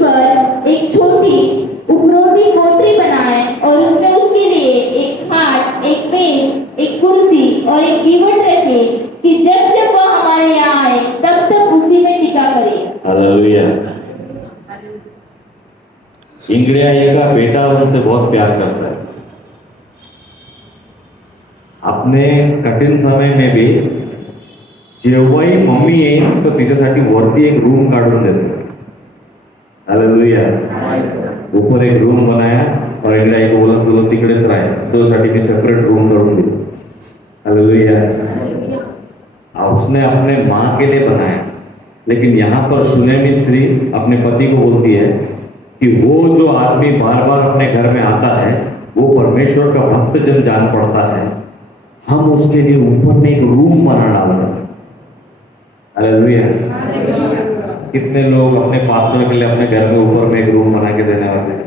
पर एक छोटी उपरोटी कोठरी बनाए और उसमें उसके लिए एक खाट, एक मेज, एक कुर्सी और एक दीवट रखे कि जब जब वह हमारे यहाँ आए तब तक उसी में टिका करे। हालेलुया। इंग्रिया ये का बेटा उनसे बहुत प्यार करता है। अपने कठिन समय में भी जेव्हाही मम्मी येईल तर तिच्यासाठी वरती एक रूम काढून देते। हालेलुया। ऊपर एक रूम बनाया और एकदा एक बोलत बोलत तिकडेच राहील, तोसाठी मी सेपरेट रूम करून दिली. हालेलुया. उसने अपने माँ के लिए बनाया, लेकिन यहाँ पर शूनेमी स्त्री अपने पति को बोलती है कि वो जो आदमी बार बार अपने घर में आता है वो परमेश्वर का भक्तजन जान पड़ता है, हम उसके लिए ऊपर में एक रूम बना डाल रहे हैं. हालेलुया. कितने लोग अपने पास्टर के लिए अपने घर में ऊपर में एक रूम बना के देने वाले हैं?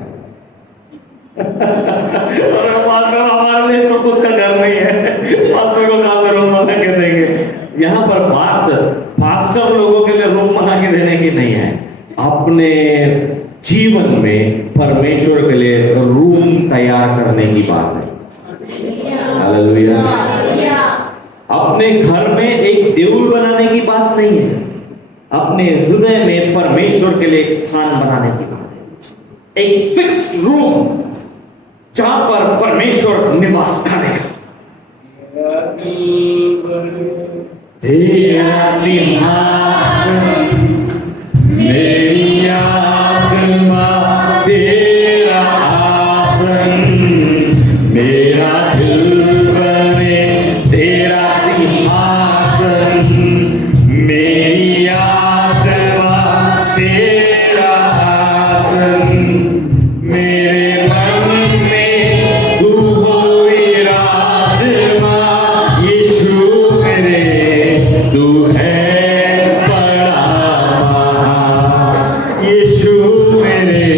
हमारे लिए तो खुद का घर नहीं है, पास्टर को कहां से रूम बना के देंगे? यहाँ पर बात पास्टर लोगों के लिए रूम बना के देने की नहीं है, अपने जीवन में परमेश्वर के लिए रूम तैयार करने की बात है. हालेलुया. अपने घर में एक देऊल बनाने की बात नहीं है, अपने हृदय में परमेश्वर के लिए एक स्थान बनाने की बात है, एक फिक्स्ड रूम जहां पर परमेश्वर निवास करेगा. तेरा सिंहासन मेरी आत्मा, तेरा आसन मेरा दिल बने. तेरा सिंहासन मेरी आत्मा, तेरा आसन मेरे मन में तू हो विराजमान. यीशु मेरे तू है बड़ा महान. यीशु मेरे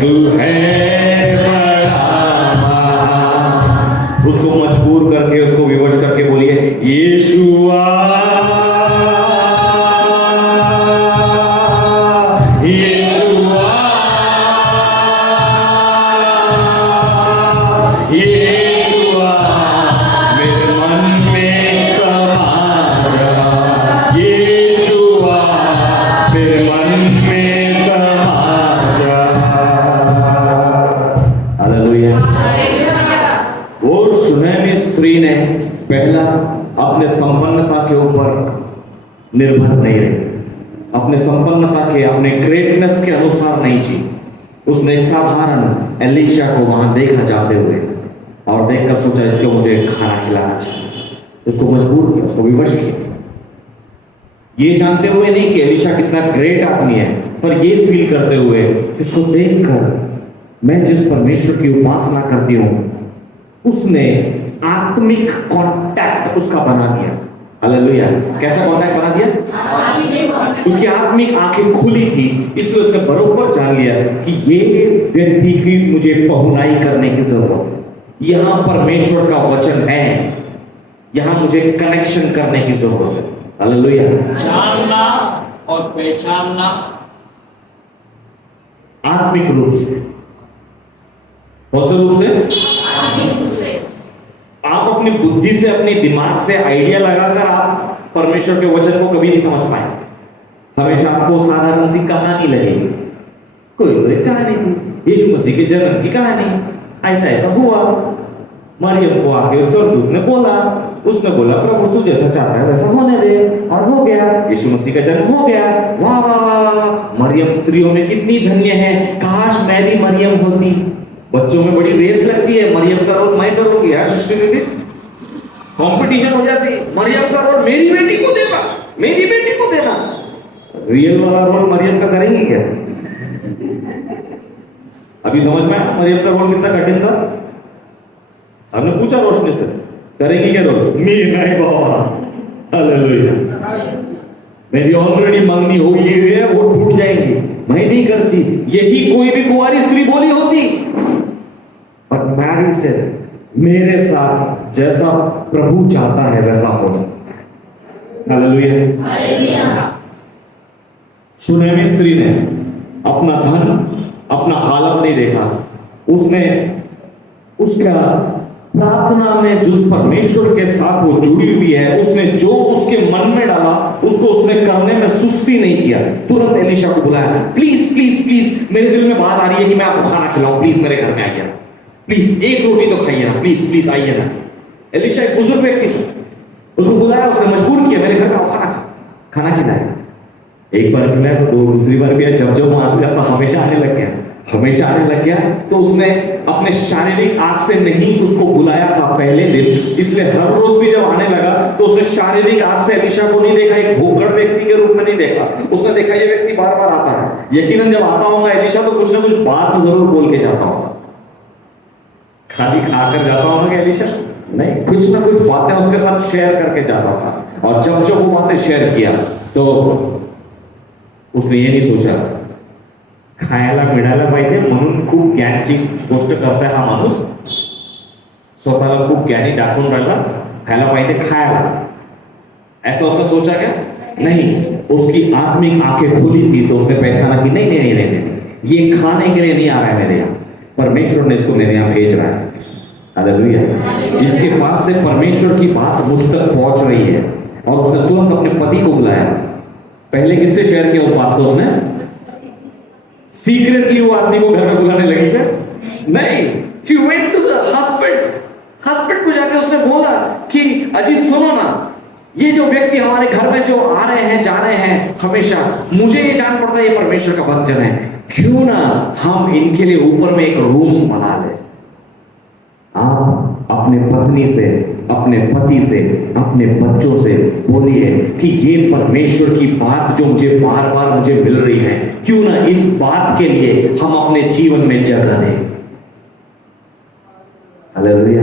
तू है बड़ा महान. उसको मजबूर करके, उसको विवश करके बोलिए, यीशुआ यीशुआ यीशुआ मेरे मन में समा जा. यीशुआ मेरे मन में समा जा. हालेलुया. वो शूनेमी स्त्री ने पहला अपने संपन्नता के ऊपर निर्भर नहीं रही, अपने संपन्नता के, अपने ग्रेटनेस के अनुसार नहीं जी. उसने एक साधारण एलिशा को वहां देखा जाते हुए और देखकर सोचा इसको मुझे खाना खिलाना चाहिए. उसको मजबूर किया, उसको विवश किया, ये जानते हुए नहीं कि एलिशा कितना ग्रेट आदमी है, पर ये फील करते हुए इसको देखकर मैं जिस परमेश्वर की उपासना करती हूँ उसने आत्मिक कांटेक्ट उसका बना दिया. हालेलुया. कैसा कांटेक्ट बना दिया? उसकी आत्मिक आंखें खुली थी, इसलिए उसने बरोबर जान लिया कि ये व्यक्ति की मुझे पहुनाई करने की जरूरत है. यहां परमेश्वर का वचन है, यहां मुझे कनेक्शन करने की जरूरत है. हालेलुया. जानना और पहचानना आत्मिक रूप से. कौन से रूप से? आप अपनी बुद्धि से, अपने दिमाग से आइडिया लगाकर आप परमेश्वर के वचन को कभी नहीं समझ पाए. हमेशा आपको साधारण सी कहानी लगेगी, कोई कहानी थी, यीशु मसीह के जन्म की कहानी, ऐसा ऐसा हुआ, मरियम को आके स्वर्गदूत ने बोला, उसने बोला प्रभु तू जैसा चाहता है वैसा होने दे, और हो गया, यीशु मसीह का जन्म हो गया. वाह वाह वाह वाह, मरियम स्त्रियों में कितनी धन्य है, काश मैं भी मरियम होती. बच्चों में बड़ी रेस लगती है, मरियम का रोल मैं करूंगी यार, सृष्टि दीदी कंपटीशन हो जाती है, मरियम का रोल मेरी बेटी को देना, मेरी बेटी को देना. रियल वाला रोल मरियम का करेंगे क्या? अभी समझ में आया मरियम का रोल कितना कठिन था? हमने पूछा रोशनी से, करेंगे क्या रोल? मी नहीं बाबा. हालेलुया. मेरी ऑलरेडी मंगनी हो गई है, वो टूट जाएंगी, मैं नहीं करती. यही कोई भी कुंवारी स्त्री बोली होती, पर मैरी से मेरे साथ जैसा प्रभु चाहता है वैसा होना. हालेलुया. शूनेमी स्त्री ने अपना धन, अपना हालत नहीं देखा, उसने उसका प्रार्थना में जो परमेश्वर के साथ वो जुड़ी हुई है, उसने जो उसके मन में डाला उसको उसने करने में सुस्ती नहीं किया. तुरंत एलिशा को बुलाया, प्लीज प्लीज प्लीज मेरे दिल में बात आ रही है कि मैं आपको खाना खिलाऊं, प्लीज मेरे घर में आइए, प्लीज एक रोटी तो खाइए ना, प्लीज प्लीज आइए ना. एलिशा एक बुजुर्ग व्यक्ति था, उसको बुलाया, उसने मजबूर किया, मेरे घर में खाना खिलाया. एक बार खिलाया तो दो, दूसरी बार भी, जब जब वहां से जाता हमेशा आने लग गया. हमेशा आने लग गया। तो उसने अपने शारीरिक आंख से नहीं उसको बुलाया था पहले दिन, इसलिए हर रोज भी जब आने लगा तो उसने शारीरिक आंख से एलीशा को नहीं देखा, एक भूखड़ व्यक्ति के रूप में नहीं देखा। उसने देखा ये व्यक्ति बार बार आता है, यकीनन जब आता होगा एलीशा तो कुछ ना कुछ बात जरूर बोल के जाता होगा। खाली खाकर जाता होगा क्या एलीशा? नहीं, कुछ ना कुछ बातें उसके साथ शेयर करके जाता था। और जब जब वो बातें शेयर किया तो उसने ये नहीं सोचा खायला मिळायला पाहिजे म्हणून खूप ज्ञानची गोष्ट करताय हा माणूस, स्वतःला खूप ज्ञानी दाखवून राहिला, खायला पाहिजे खायला, ऐसा उसने सोचा क्या? नहीं, उसकी आत्मिक आंखें खुली थी तो उसने पहचाना कि नहीं नहीं नहीं नहीं, नहीं ये खाने के लिए नहीं आ रहा है मेरे यहाँ, परमेश्वर ने इसको मेरे यहाँ भेज रहा है। हालेलुया। इसके पास से परमेश्वर की बात मुझ तक पहुंच रही है। और उसने तुरंत अपने पति को बुलाया। पहले किससे शेयर किया उस बात को? उसने सीक्रेटली वो आदमी को घर में बुलाने लगी क्या? नहीं, she went to the husband को जाके उसने बोला कि अजी सुनो ना, ये जो व्यक्ति हमारे घर में जो आ रहे हैं जा रहे हैं हमेशा, मुझे ये जान पड़ता है ये परमेश्वर का भक्त जन है, क्यों ना हम इनके लिए ऊपर में एक रूम बना ले। आप अपने पत्नी से, अपने पति से, अपने बच्चों से बोलिए कि ये परमेश्वर की बात जो मुझे बार बार मुझे मिल रही है, क्यों ना इस बात के लिए हम अपने जीवन में जगह दें। हालेलुया।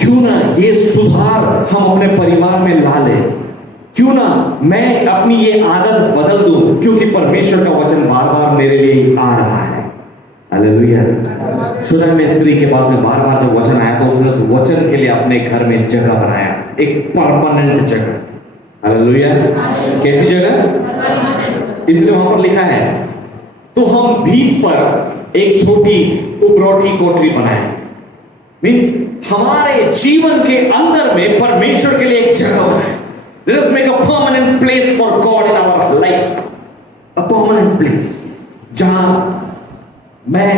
क्यों ना ये सुधार हम अपने परिवार में ला ले, क्यों ना मैं अपनी ये आदत बदल दूं, क्योंकि परमेश्वर का वचन बार बार मेरे लिए आ रहा है। हालेलुया। सुना में स्त्री के पास में बार बार जब वचन आया तो उसने उस वचन के लिए अपने घर में जगह बनाया, एक परमानेंट जगह। हालेलुया। कैसी जगह? इसलिए वहां पर लिखा है तो हम भीत पर एक छोटी उपरोठी कोठरी बनाए, मीन्स हमारे जीवन के अंदर में परमेश्वर के लिए एक जगह बनाए। Let us make a permanent place for God in our life, a permanent place जहां मैं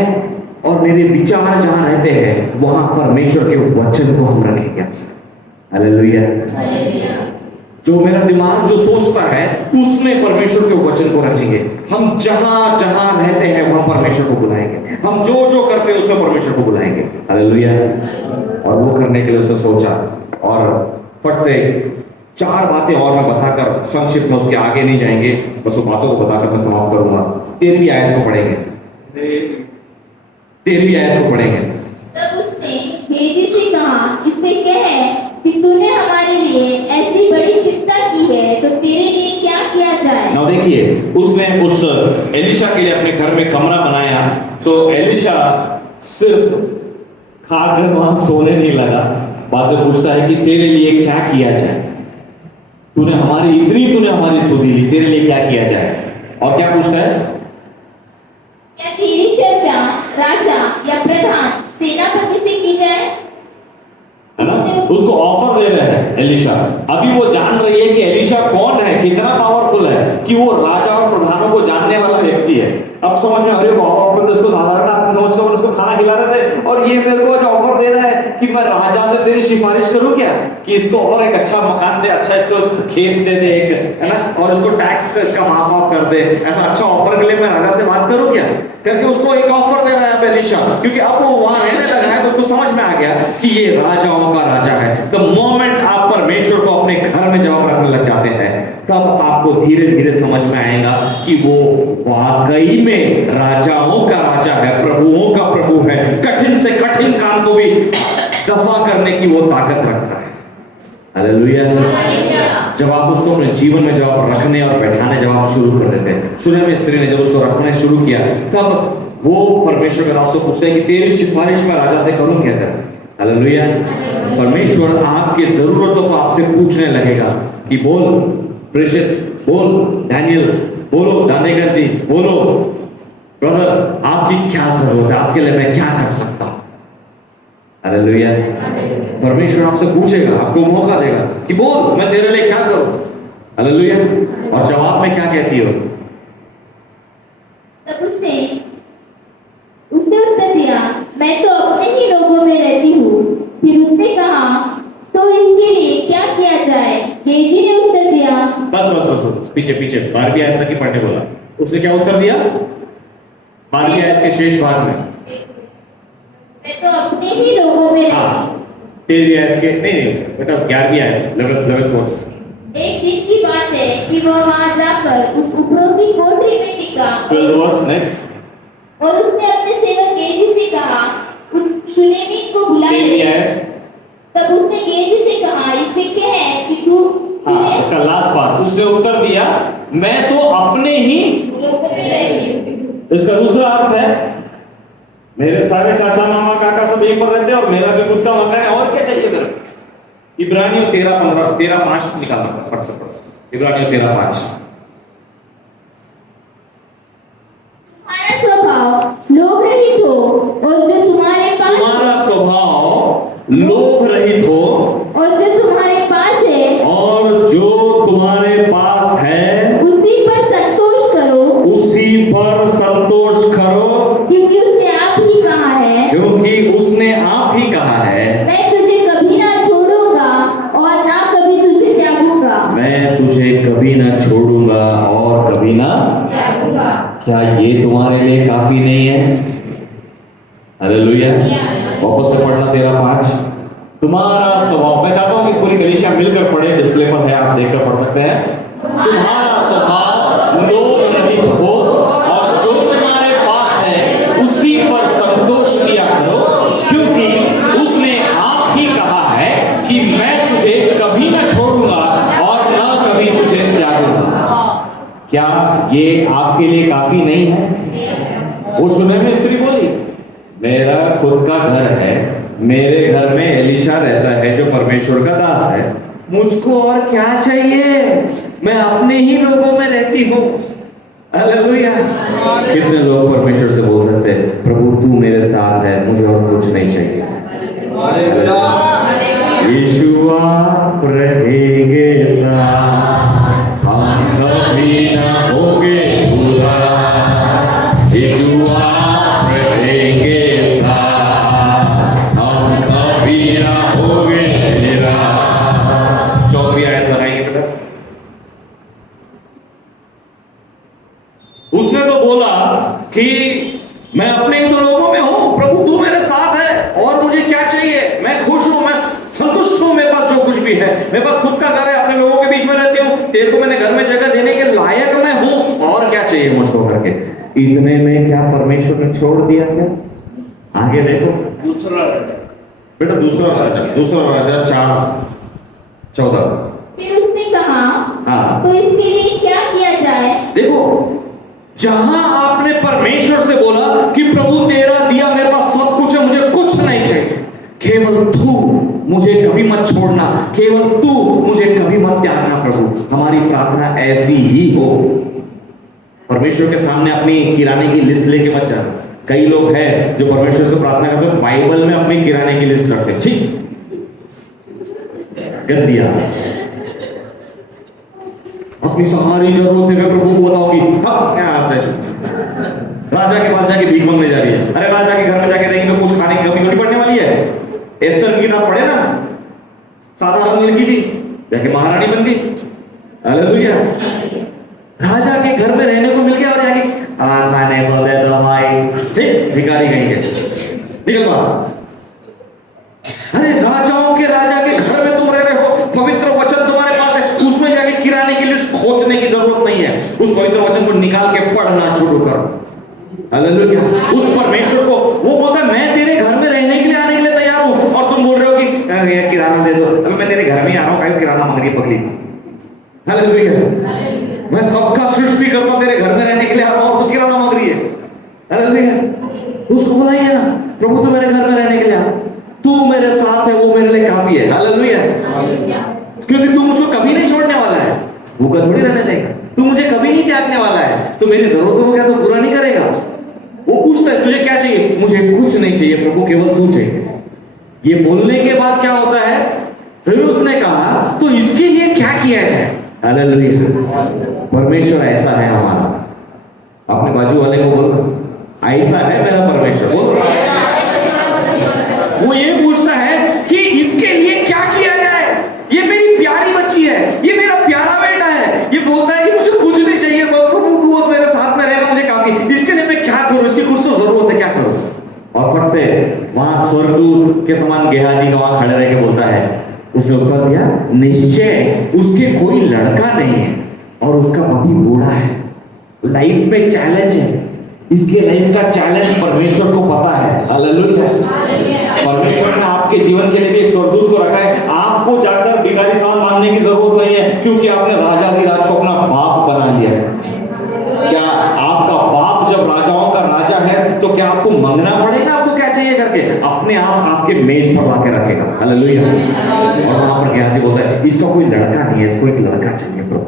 और मेरे विचार जहां रहते हैं वहां परमेश्वर के वचन को हम रखेंगे आपसे। हालेलुया। जो मेरा दिमाग जो सोचता है उसमें परमेश्वर के वचन को रखेंगे। हम जहां जहां रहते हैं वहां परमेश्वर को बुलाएंगे, हम जो जो करते हैं उसमें परमेश्वर को बुलाएंगे। हालेलुया। और वो करने के लिए उसने सोचा, और फट से 4 बातें और मैं बताकर संक्षिप्त में उसके आगे नहीं जाएंगे, बस वो बातों को बताकर मैं समाप्त करूंगा। 13वीं आयत को पढ़ेंगे, 13वीं आयत को पढ़ेंगे। तब उसने गेहजी से कहा, इससे कह कि तूने हमारे लिए ऐसी बड़ी चिंता की है तो तेरे लिए क्या किया जाए। now देखिए, उसने उस एलीशा के लिए अपने घर में कमरा बनाया, तो एलीशा सिर्फ खाकर वहां सोने नहीं लगा, बाद में पूछता है कि तेरे लिए क्या किया जाए, तूने हमारी सुधी ली, तेरे लिए क्या किया जाए। और क्या पूछता है? क्या तेरी चर्चा राजा या प्रधान सेनापति से की जाए? है ना? उसको ऑफर दे रहे हैं एलीशा। अभी वो जान रही है कि एलीशा कौन है, कितना पावरफुल है, कि वो राजा और प्रधानों को जानने वाला व्यक्ति है। अब समझ में, अरे बाबा, इसको साधारण आदमी समझ कर उसको खाना खिला रहे थे, और ये मेरे को जो ऑफर दे रहा है कि मैं राजा से तेरी सिफारिश करूं क्या, कि इसको और एक अच्छा मकान दे, अच्छा इसको खेत दे दे एक, है ना, और इसको टैक्स पे इसका माफ कर दे, ऐसा अच्छा ऑफर के लिए मैं राजा से बात करूं क्या, करके उसको एक ऑफर दे रहा है एलीशा। क्योंकि अब वो वहां रहने लगा है तो उसको समझ में आ गया कि ये राजाओं का राजा है। द मोमेंट आप परमेश्वर को अपने घर में जवाब रखने लग जाते हैं, तब आपको धीरे धीरे समझ में आएगा कि वो वाकई में राजाओं का राजा है, प्रभुओं का प्रभु है, कठिन से कठिन काम को भी दफा करने की वो ताकत रखता है। हालेलुया। जब आप उसको अपने जीवन में जब आप रखने और बैठाने जब आप शुरू कर देते हैं, सुने में स्त्री ने जब उसको रखने शुरू किया, तब वो परमेश्वर के रास्ते पूछते हैं कि तेरी सिफारिश मैं राजा से करूं क्या कर। हालेलुया। परमेश्वर आपकी जरूरतों को आपसे पूछने लगेगा कि बोल प्रेषित, बोल डैनियल, बोलो दानेगर जी, बोलो ब्रदर, आपकी क्या जरूरत है, आपके लिए मैं क्या कर सकता हूं। हालेलुया। परमेश्वर आपसे पूछेगा, आपको मौका देगा कि बोल मैं तेरे लिए क्या करूं। हालेलुया। और जवाब में क्या कहती हो? तब उसने उत्तर दिया, मैं तो अपने ही लोगों में रहती हूँ। फिर उसने कहा, तो इसके लिए क्या किया जाए? गेहजी ने उत्तर दिया, बस पीछे 12वीं आयत तक ही पढ़ने बोला। उसने क्या उत्तर दिया? 12वीं आयत के शेष भाग में। मैं तो अपने ही लोगों में रहती हाँ, हूँ। 13वीं आयत के नहीं बेटा 11वीं आयत 11th वर्ष। एक दिन की बात है कि वह वहां जाकर उस उपरोक्ति कोठरी में टिका 12th वर्ष नेक्स्ट। और उसने अपने सेवक गेजी से कहा, उस शुनेमी को बुला 13वीं ले। आयत। तब उसने गेजी से कहा, इससे कह कि तू हाँ, इसका लास्ट पार्ट। उसने उत्तर दिया, मैं तो अपने ही लोगों में रहती हूँ। इसका दूसरा अर्थ है, मेरे सारे चाचा मामा काका सब एक पर रहते हैं और मेरा भी खुद का मकान है, और क्या चाहिए मेरे को? इब्रानियों 13:5 निकालना पड़ सकता। इब्रानियों 13:5। तुम्हारा स्वभाव लोभ रहित हो और जो तुम्हारे पास तुम्हारा स्वभाव लोभ रहित हो और जो तुम्हारे पास है और जो तुम्हारे पास है उसी पर संतोष करो, उसी पर संतोष करो, क्योंकि उसने आप ही कहा है, क्योंकि उसने आप ही कहा है, मैं तुझे कभी ना छोड़ूंगा और ना कभी तुझे त्यागूंगा। मैं तुझे कभी ना छोड़ूंगा और कभी ना। त्यागूंगा। क्या ये तुम्हारे लिए काफी नहीं है? हालेलुया। वापस से पढ़ना 13:5। तुम्हारा स्वभाव, मैं चाहता हूं कि इस पूरी कलीसिया मिलकर पढ़े, डिस्प्ले पर है, आप देखकर पढ़ सकते हैं। तुम्हारा स्वभाव लोभ रहित हो और जो तुम्हारे पास है उसी पर संतोष किया करो, क्योंकि उसने आप ही कहा है कि मैं तुझे कभी ना छोड़ूंगा और ना कभी तुझे त्यागूंगा। क्या ये आपके लिए काफी नहीं है? वो सुनहरी स्त्री बोली, मेरा खुद का घर है, मेरे घर में एलीशा रहता है जो परमेश्वर का दास है, मुझको और क्या चाहिए? मैं अपने ही लोगों में रहती हूँ। हालेलुया। कितने लोग परमेश्वर से बोल सकते हैं, प्रभु तू मेरे साथ है, मुझे और कुछ नहीं चाहिए। यीशु आप रहेंगे साथ, हम कभी ना होंगे बुरा। यीशु आप रहेंगे साथ, हम कभी ना होंगे बुरा। 14वीं आयत लगाएंगे बेटा। उसने तो बोला कि मैं अपने ही तो लोगों में हूं, प्रभु तू मेरे साथ है और मुझे क्या चाहिए? मैं खुश हूं, मैं संतुष्ट हूं, मेरे पास जो कुछ भी है, मेरे पास खुद का घर है, अपने लोगों के बीच में रहती हूं, तेरे को मैंने घर में जगह देने के लायक मैं हूं, और क्या चाहिए मुझको करके? इतने में क्या परमेश्वर ने छोड़ दिया क्या? आगे देखो दूसरा बेटा, दूसरा राजा 4:14। फिर उसने कहा, हाँ। तो इसके लिए क्या किया जाए? देखो, जहां आपने परमेश्वर से बोला कि प्रभु तेरा दिया मेरे पास सब कुछ है, मुझे कुछ नहीं चाहिए, केवल तू मुझे कभी मत छोड़ना, केवल तू मुझे कभी मत त्यागना। प्रभु हमारी प्रार्थना ऐसी ही हो। परमेश्वर के सामने अपनी किराने की लिस्ट लेके मत जाना। कई लोग हैं जो परमेश्वर से प्रार्थना करते हैं, बाइबल में अपनी किराने की लिस्ट रखते हैं। ठीक कर दिया, अपनी सारी जरूरतें मैं प्रभु को बताओगी। हाँ, से राजा के पास जाके भीख मांगने जा रही है। अरे राजा के घर में जाके रहेंगी तो कुछ खाने की कमी थोड़ी पड़ने वाली है। एस्तर की किताब पढ़े ना, साधारण लड़की थी, जाके महारानी बन गई। हालेलुया। राजा के घर में रहने को मिल गया और जाके खाने को दे दो भाई, ठीक भिखारी कहीं के निकल बाहर। अरे राजाओं के राजा के घर में तुम रह रहे हो, पवित्र वचन तुम्हारे पास है, उसमें जाके किराने की लिस्ट खोजने की जरूरत नहीं है। उस पवित्र वचन को निकाल के पढ़ना शुरू करो। हालेलुया। उस परमेश्वर को वो बोलता है, मैं तेरे घर में रहने के लिए आने के लिए तैयार हूं, और तुम बोल रहे हो कि यार किराना दे दो। अभी मैं तेरे घर में आ रहा हूं, कहीं किराना मांग रही पगली। हालेलुया। मैं सबका सृष्टि करता तेरे घर में रहने के लिए आ रहा हूं और तू किराना मांग रही है। हालेलुया। उसको बुलाइए ना, प्रभु तू मेरे घर में रहने के लिए आ, तू मेरे साथ है, वो मेरे लिए काफी है। हालेलुया। क्योंकि तू मुझको कभी नहीं छोड़ने वाला है, भूखा थोड़ी रहने देगा, तू मुझे कभी नहीं त्यागने वाला है, तो मेरी जरूरतों को क्या तो पूरा नहीं करेगा। वो पूछता है तुझे क्या चाहिए? मुझे कुछ नहीं चाहिए प्रभु, केवल तू चाहिए। ये बोलने के बाद क्या होता है? फिर उसने कहा, तो इसके लिए क्या किया जाए? हालेलुया। परमेश्वर ऐसा है हमारा। अपने बाजू वाले को बोलो, ऐसा है मेरा परमेश्वर। बोलो। वो ये पूछता है कि इसके लिए क्या किया जाए? ये मेरी प्यारी बच्ची है, ये मेरा प्यारा बेटा है, ये बोलता है कि मुझे कुछ नहीं चाहिए प्रभु, तू बस मेरे साथ में रहना मुझे काफी, इसके लिए मैं क्या करूं? इसकी समान गेहाजी का वहां खड़े रह के बोलता है, उसने उत्तर दिया, निश्चय उसके कोई लड़का नहीं है और उसका पति बूढ़ा है। लाइफ में चैलेंज है, इसके लाइफ का चैलेंज परमेश्वर को पता है। हालेलुया। परमेश्वर ने आपके जीवन के लिए भी एक स्वर्गदूत को रखा है। आपको जाकर भिखारी समान मांगने की जरूरत नहीं है, क्योंकि आपने राजाधिराज को अपना बाप बना लिया है। क्या आपका बाप जब राजाओं का राजा है तो क्या आपको मांगना पड़ेगा आपको क्या चाहिए करके? अपने आप आपके मेज पर लाके रखेगा। हालेलुया। और वहां पर गेहाजी बोलता है, इसका कोई लड़का नहीं है, इसको एक लड़का चाहिए प्रभु।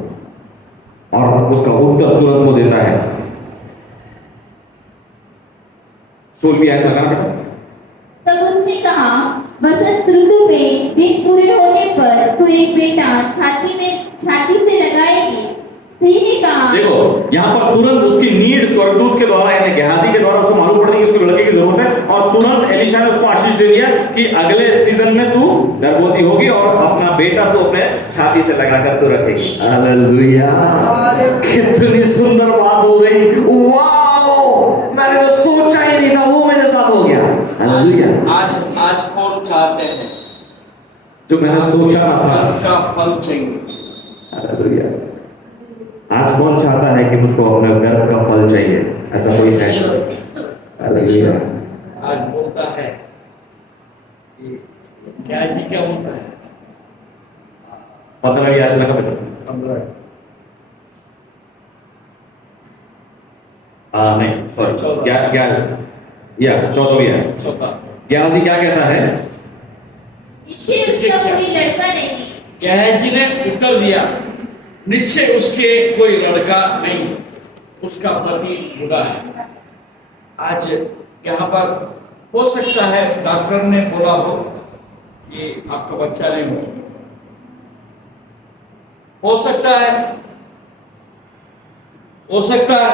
और उसका उत्तर तुरंत वो देता है। 16वीं आयत लगा बेटा। तब उसने कहा, बसंत ऋतु में दिन पूरे होने पर तू एक बेटा छाती से लगाएगी। स्त्री ने कहा, देखो यहाँ पर तुरंत उसकी नीड स्वर्गदूत के द्वारा यानी गेहाजी के द्वारा उसको मालूम पड़ गई कि उसको लड़के की जरूरत है, और तुरंत एलीशा ने उसको आशीष दे दिया कि अगले सीजन में तू गर्भवती होगी और अपना बेटा तो अपने छाती से लगाकर तू रखेगी। हालेलुया। कितनी सुंदर बात हो गई। वाओ, मैंने तो सोचा ही नहीं था, वो मेरे साथ हो गया। हालेलुया। आज कौन चाहते हैं जो मैंने सोचा ना था, का फल चाहिए? हालेलुया। आज कौन चाहता है कि मुझको अपने गर्भ का फल चाहिए? ऐसा कोई है? हालेलुया। आज बोलता है कि क्या जी क्या बोलता है? 15वीं आयत लगा बेटा। नहीं सॉरी, क्या या 14वीं आयत। गेहाजी क्या कहता है? निश्चय उसका कोई लड़का नहीं। गेहाजी ने उत्तर दिया, निश्चय उसके कोई लड़का नहीं, उसका पति बूढ़ा है। आज यहाँ पर हो सकता है डॉक्टर ने बोला हो कि आपका बच्चा नहीं हो सकता है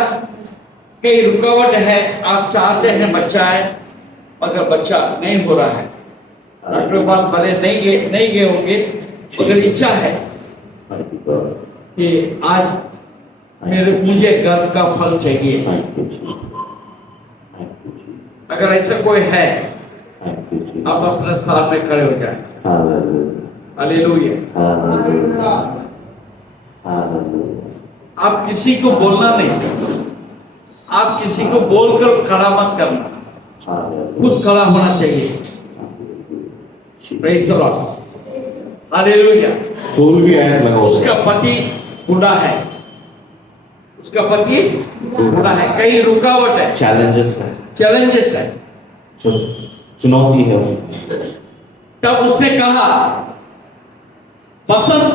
कई रुकावट है, आप चाहते हैं बच्चा है मगर बच्चा नहीं हो रहा है। डॉक्टर के पास भले नहीं गए होंगे, मगर इच्छा है कि आज मुझे गर्भ का फल चाहिए। अगर ऐसा कोई है, आप अपने साथ में खड़े हो जाए। हालेलुया। आप किसी को बोलना नहीं, आप किसी को बोलकर खड़ा मत करना, खुद खड़ा होना चाहिए। Praise the Lord. हालेलुया। 16वीं आयत लगाओ। उसका पति बूढ़ा है, उसका पति बूढ़ा है, कई रुकावट है, चैलेंजेस है, चुनौती है उसको। तब उसने कहा, बसंत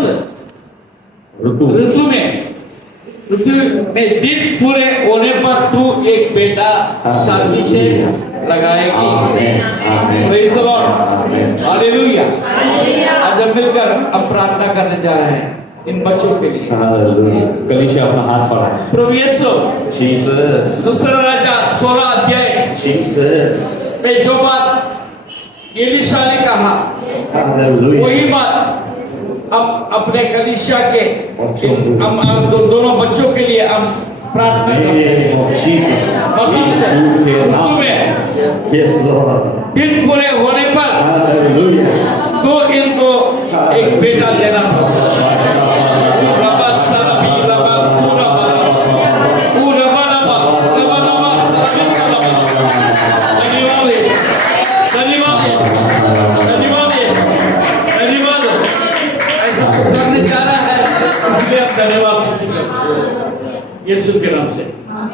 ऋतु में दिन पूरे होने पर तू एक बेटा छाती से लगाएगी। Praise the Lord. हालेलुया। आज हम मिलकर अब प्रार्थना करने जा रहे हैं इन बच्चों के लिए। कलीसिया अपना हाथ बढ़ाए। प्रभु यीशु, जीसस। दूसरा राजा 16 अध्याय जीसस। में जो बात एलीशा ने कहा, हालेलुया। वही बात अब अपने कलीसिया के हम दोनों बच्चों के लिए हम प्रार्थना करते हैं। जीसस। बसंत ऋतु में यस लॉर्ड, दिन पूरे होने पर हालेलुया, तो इनको एक बेटा देना होगा। यीशु के नाम से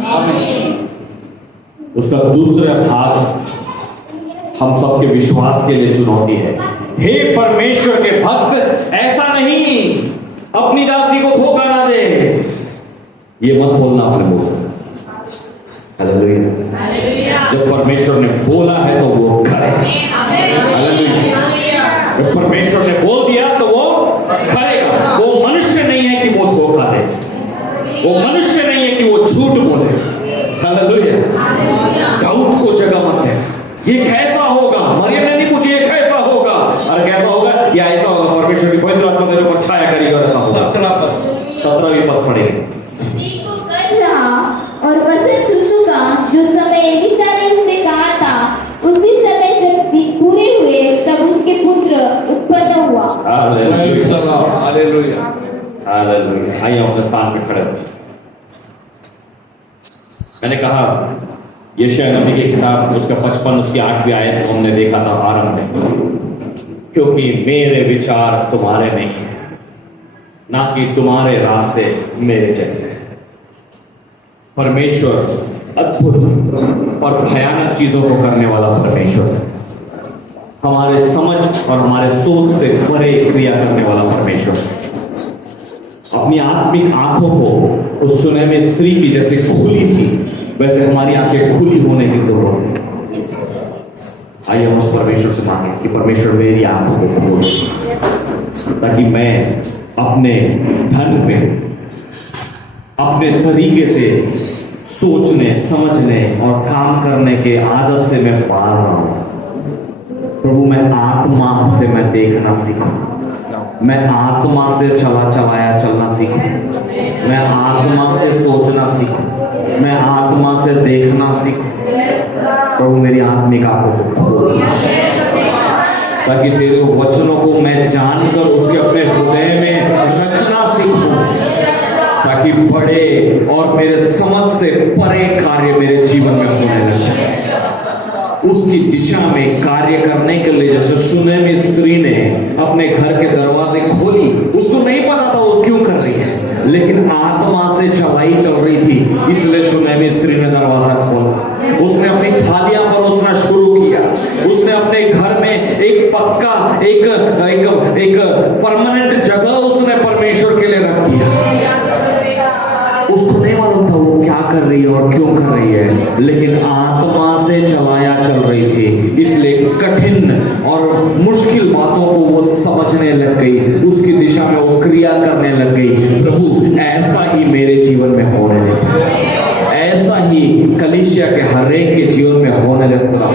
आमीन। उसका दूसरा भाग हम सबके विश्वास के लिए चुनौती है। हे परमेश्वर के भक्त, ऐसा नहीं, अपनी दासी को धोखा ना दे। ये मत बोलना अपने मुंह से। हालेलुया। जब परमेश्वर ने बोला है तो वो करेगा। हालेलुया। जब परमेश्वर ने बोल दिया तो वो करेगा। वो मनुष्य नहीं है कि वो धोखा दे, वो मनुष्य नहीं है कि वो झूठ बोले। हालेलुया। डाउट को जगह मत है। ये कैसा होगा? मरियम ने नहीं पूछी ये कैसा होगा, अरे कैसा होगा या ऐसा होगा। परमेश्वर की पवित्र आत्मा मेरे ऊपर छाया करेगी और ऐसा होगा। 17वीं पद पढ़ेंगे। स्त्री को गर्भ रहा और बसंत ऋतु का जो समय एलीशा ने उससे कहा था, उसी समय जब दिन पूरे हुए हालेलुया, हालेलुया। हालेलुया। आइए अपने स्थान पे खड़े हो। मैंने कहा यशायाह नबी की किताब उसका 55 उसकी 8वीं आयत को हमने देखा था आरंभ में, क्योंकि मेरे विचार तुम्हारे नहीं है, ना कि तुम्हारे रास्ते मेरे जैसे हैं। परमेश्वर अद्भुत और भयानक चीजों को करने वाला परमेश्वर है। हमारे समझ और हमारे सोच से परे क्रिया करने वाला परमेश्वर है। अपनी आत्मिक आंखों को उस सुनहरी स्त्री की जैसे खुली थी, वैसे हमारी आंखें खुली होने की जरूरत है। आइए हम उस परमेश्वर से मांगे कि परमेश्वर मेरी आंखों को खोल, ताकि मैं अपने धन में अपने तरीके से सोचने, समझने और काम करने के आदत से मैं बाज आऊं। प्रभु, मैं आत्मा से मैं देखना सीखूं, मैं आत्मा से चलाया चलना सीखूं, मैं आत्मा से सोचना सीखूं, मैं आत्मा से देखना सीखूं। प्रभु, मेरी आत्मिक आंखों को खोल, ताकि तेरे वचनों को मैं जानकर उसके अपने हृदय में रखना सीखूं, ताकि बड़े और मेरे समझ से परे कार्य मेरे जीवन में होने लग जाए। उसकी दिशा में कार्य करने के लिए, जैसे सुनहरी स्त्री ने अपने घर के दरवाजे खोली, उसको नहीं पता था वो क्यों कर रही है, लेकिन आत्मा से चल रही थी, इसलिए सुनहरी स्त्री ने दरवाजा खोला। उसने अपनी थालियां परोसना शुरू किया। उसने अपने घर में एक पक्का एक परमानेंट जगह उसने परमेश्वर के लिए रख दिया। उसको नहीं मालूम था वो क्या कर रही है और क्यों कर रही है, लेकिन आत्मा से चल रही थी, इसलिए कठिन और मुश्किल बातों को वो समझने लग गई, उसकी दिशा में वो क्रिया करने लग गई। प्रभु, ऐसा ही मेरे जीवन में होने लगा, ऐसा ही कलीसिया के हर एक के जीवन में होने लगा,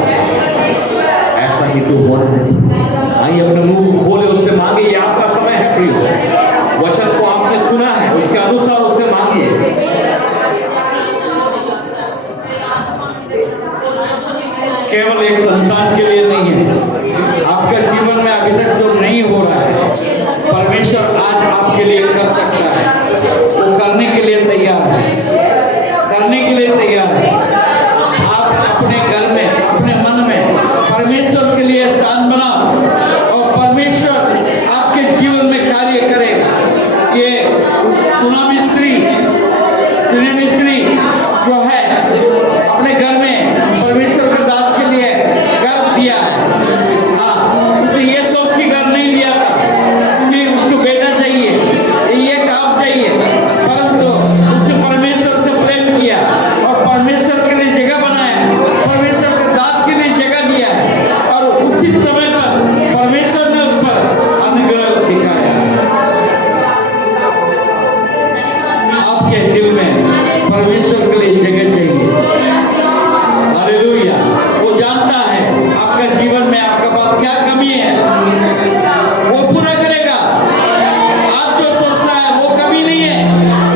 ऐसा ही तू होने लगा। आइए अपने मुंह खोले, उससे मांगे, ये आपका समय है प्रिय। वचन को आपने सुना है, उसके अनुसार उससे मांगिए। केवल एक संतान के लिए नहीं है, आपके जीवन में अभी तक जो नहीं हो रहा है, परमेश्वर आज आपके लिए कर सकता है। वो करने के लिए तैयार है, करने के लिए तैयार है। आप अपने घर में, अपने मन में परमेश्वर के लिए स्थान बनाओ और परमेश्वर आपके जीवन में कार्य करेगा। ये सुनहरी स्त्री जो है, अपने घर में परमेश्वर के दास के लिए गर्व दिया है। हाँ, उसने ये सोच के गर्व नहीं लिया था कि उसको बेटा चाहिए, ये काम चाहिए, परंतु उसने परमेश्वर से प्रेम किया और परमेश्वर के लिए जगह बनाया, परमेश्वर के दास के लिए जगह दिया और उचित समय पर परमेश्वर ने उस पर अनुग्रह दिखाया। आपके दिल में परमेश्वर के लिए जगह चाहिए। हालेलुया। वो जानता है आपका जीवन में आपके पास क्या कमी है, वो पूरा करेगा। आप जो सोचता है वो कमी नहीं है,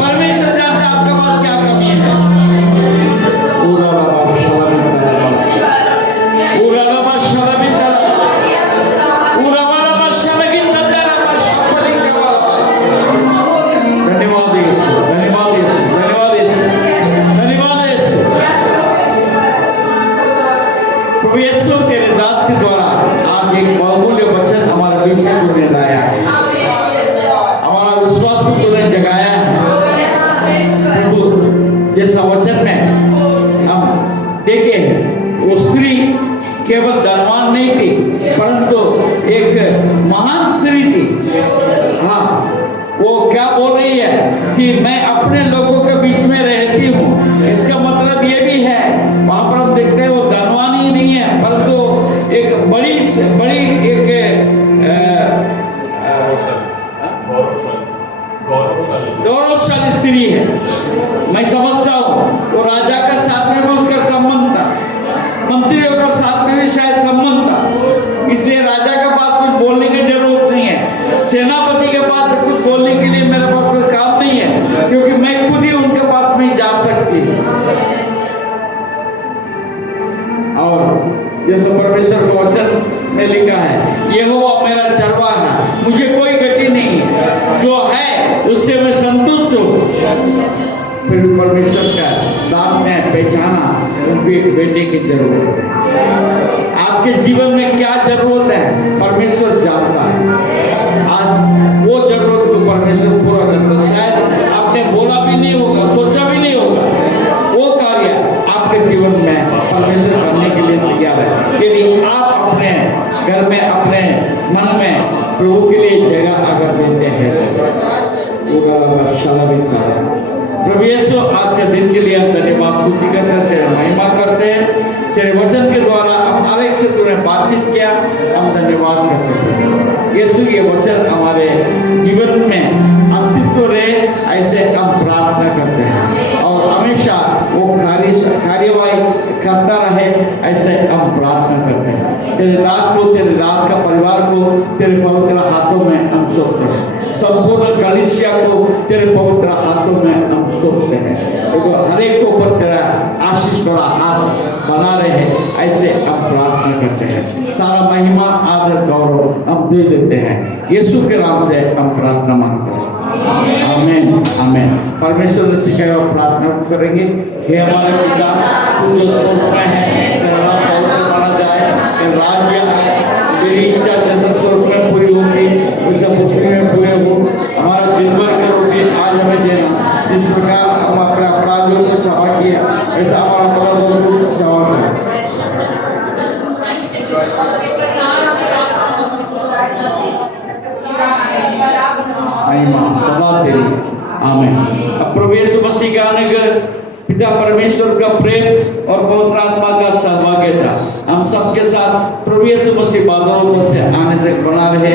परमेश्वर जानता है आपके पास क्या कमी है। धन्यवाद यीशु, धन्यवाद यीशु, धन्यवाद यीशु, धन्यवाद यीशु। प्रभु यीशु, तेरे दास के द्वारा आज एक बहुमूल्य वचन हमारे बीच में तूने लाया है, हमारा विश्वास को तूने जगाया है। प्रभु, जैसा वचन में हम देखे, वो स्त्री केवल धनवान नहीं थी, परंतु एक महान स्त्री थी। हाँ, वो क्या बोल रही है कि मैं अपने लोगों के बीच में रहती हूँ। इसका मतलब ये भी है, वहां पर हम देखते हैं वो धनवान ही नहीं है, परंतु एक बड़ी एक गौरवशाली स्त्री है। मैं समझता हूँ वो राजा का साथ में भी उसका संबंध था, मंत्रियों का साथ में भी शायद संबंध था, इसलिए राजा के पास कुछ बोलने की जरूरत नहीं है, सेनापति के पास कुछ बोलने के लिए मेरे पास कोई काम नहीं है, क्योंकि मैं खुद ही उनके पास नहीं जा सकती। और जैसे परमेश्वर का वचन में लिखा है, यहोवा मेरा चरवाहा, मुझे फिर परमेश्वर का दास ने पहचाना उनके बेटे की जरूरत है। आपके जीवन में क्या जरूरत है परमेश्वर जानता है। आज वो जरूरत को परमेश्वर पूरा करता है। शायद आपने बोला भी नहीं होगा, सोचा भी नहीं होगा, वो कार्य आपके जीवन में परमेश्वर करने के लिए तैयार है। यदि आप अपने घर में, अपने मन में प्रभु के लिए जगह अगर देते हैं प्रभु यीशु, आज के दिन के लिए हम धन्यवाद तुझी करते हैं, तेरे महिमा करते हैं। तेरे वचन के द्वारा हम हर एक से तूने बातचीत किया, हम धन्यवाद करते हैं। यीशु ये वचन हमारे जीवन में अस्तित्व रहे, ऐसे हम प्रार्थना करते हैं और हमेशा वो कार्यवाही करता रहे, ऐसे हम प्रार्थना करते हैं। तेरे दास को, तेरे दास का परिवार को तेरे पवित्र हाथों में हम सौंपते हैं। संपूर्ण कलीसिया को तेरे पवित्र हाथों में हम सौंपते हैं। हर एक को ऊपर तेरा आशीष भरा हाथ बना रहे, ऐसे हम प्रार्थना करते हैं। सारा महिमा, आदर, गौरव हम दे देते हैं। यीशु के नाम से हम प्रार्थना मांगते हैं। आमीन, आमीन। परमेश्वर ने सिखाया हुआ प्रार्थना करेंगे। हे हमारे पिता, तू जो स्वर्ग में है, तेरा नाम पवित्र माना जाए, तेरा राज्य आए, तेरी इच्छा जैसे स्वर्ग में पूरी होगी वैसे पृथ्वी में पूरे हो। हमारा दिन भर की रोटी आज हमें देना, जिस प्रकार हम अपने अपराधियों को क्षमा किया ऐसा हमारा अपराधों को क्षमा करें। सदा तेरी। आमीन। अब प्रभु यीशु मसीह के आने के पिता परमेश्वर का प्रेम और पवित्र आत्मा का सहभागिता हम सबके साथ प्रभु यीशु मसीह बादलों पर से आने तक बना रहे।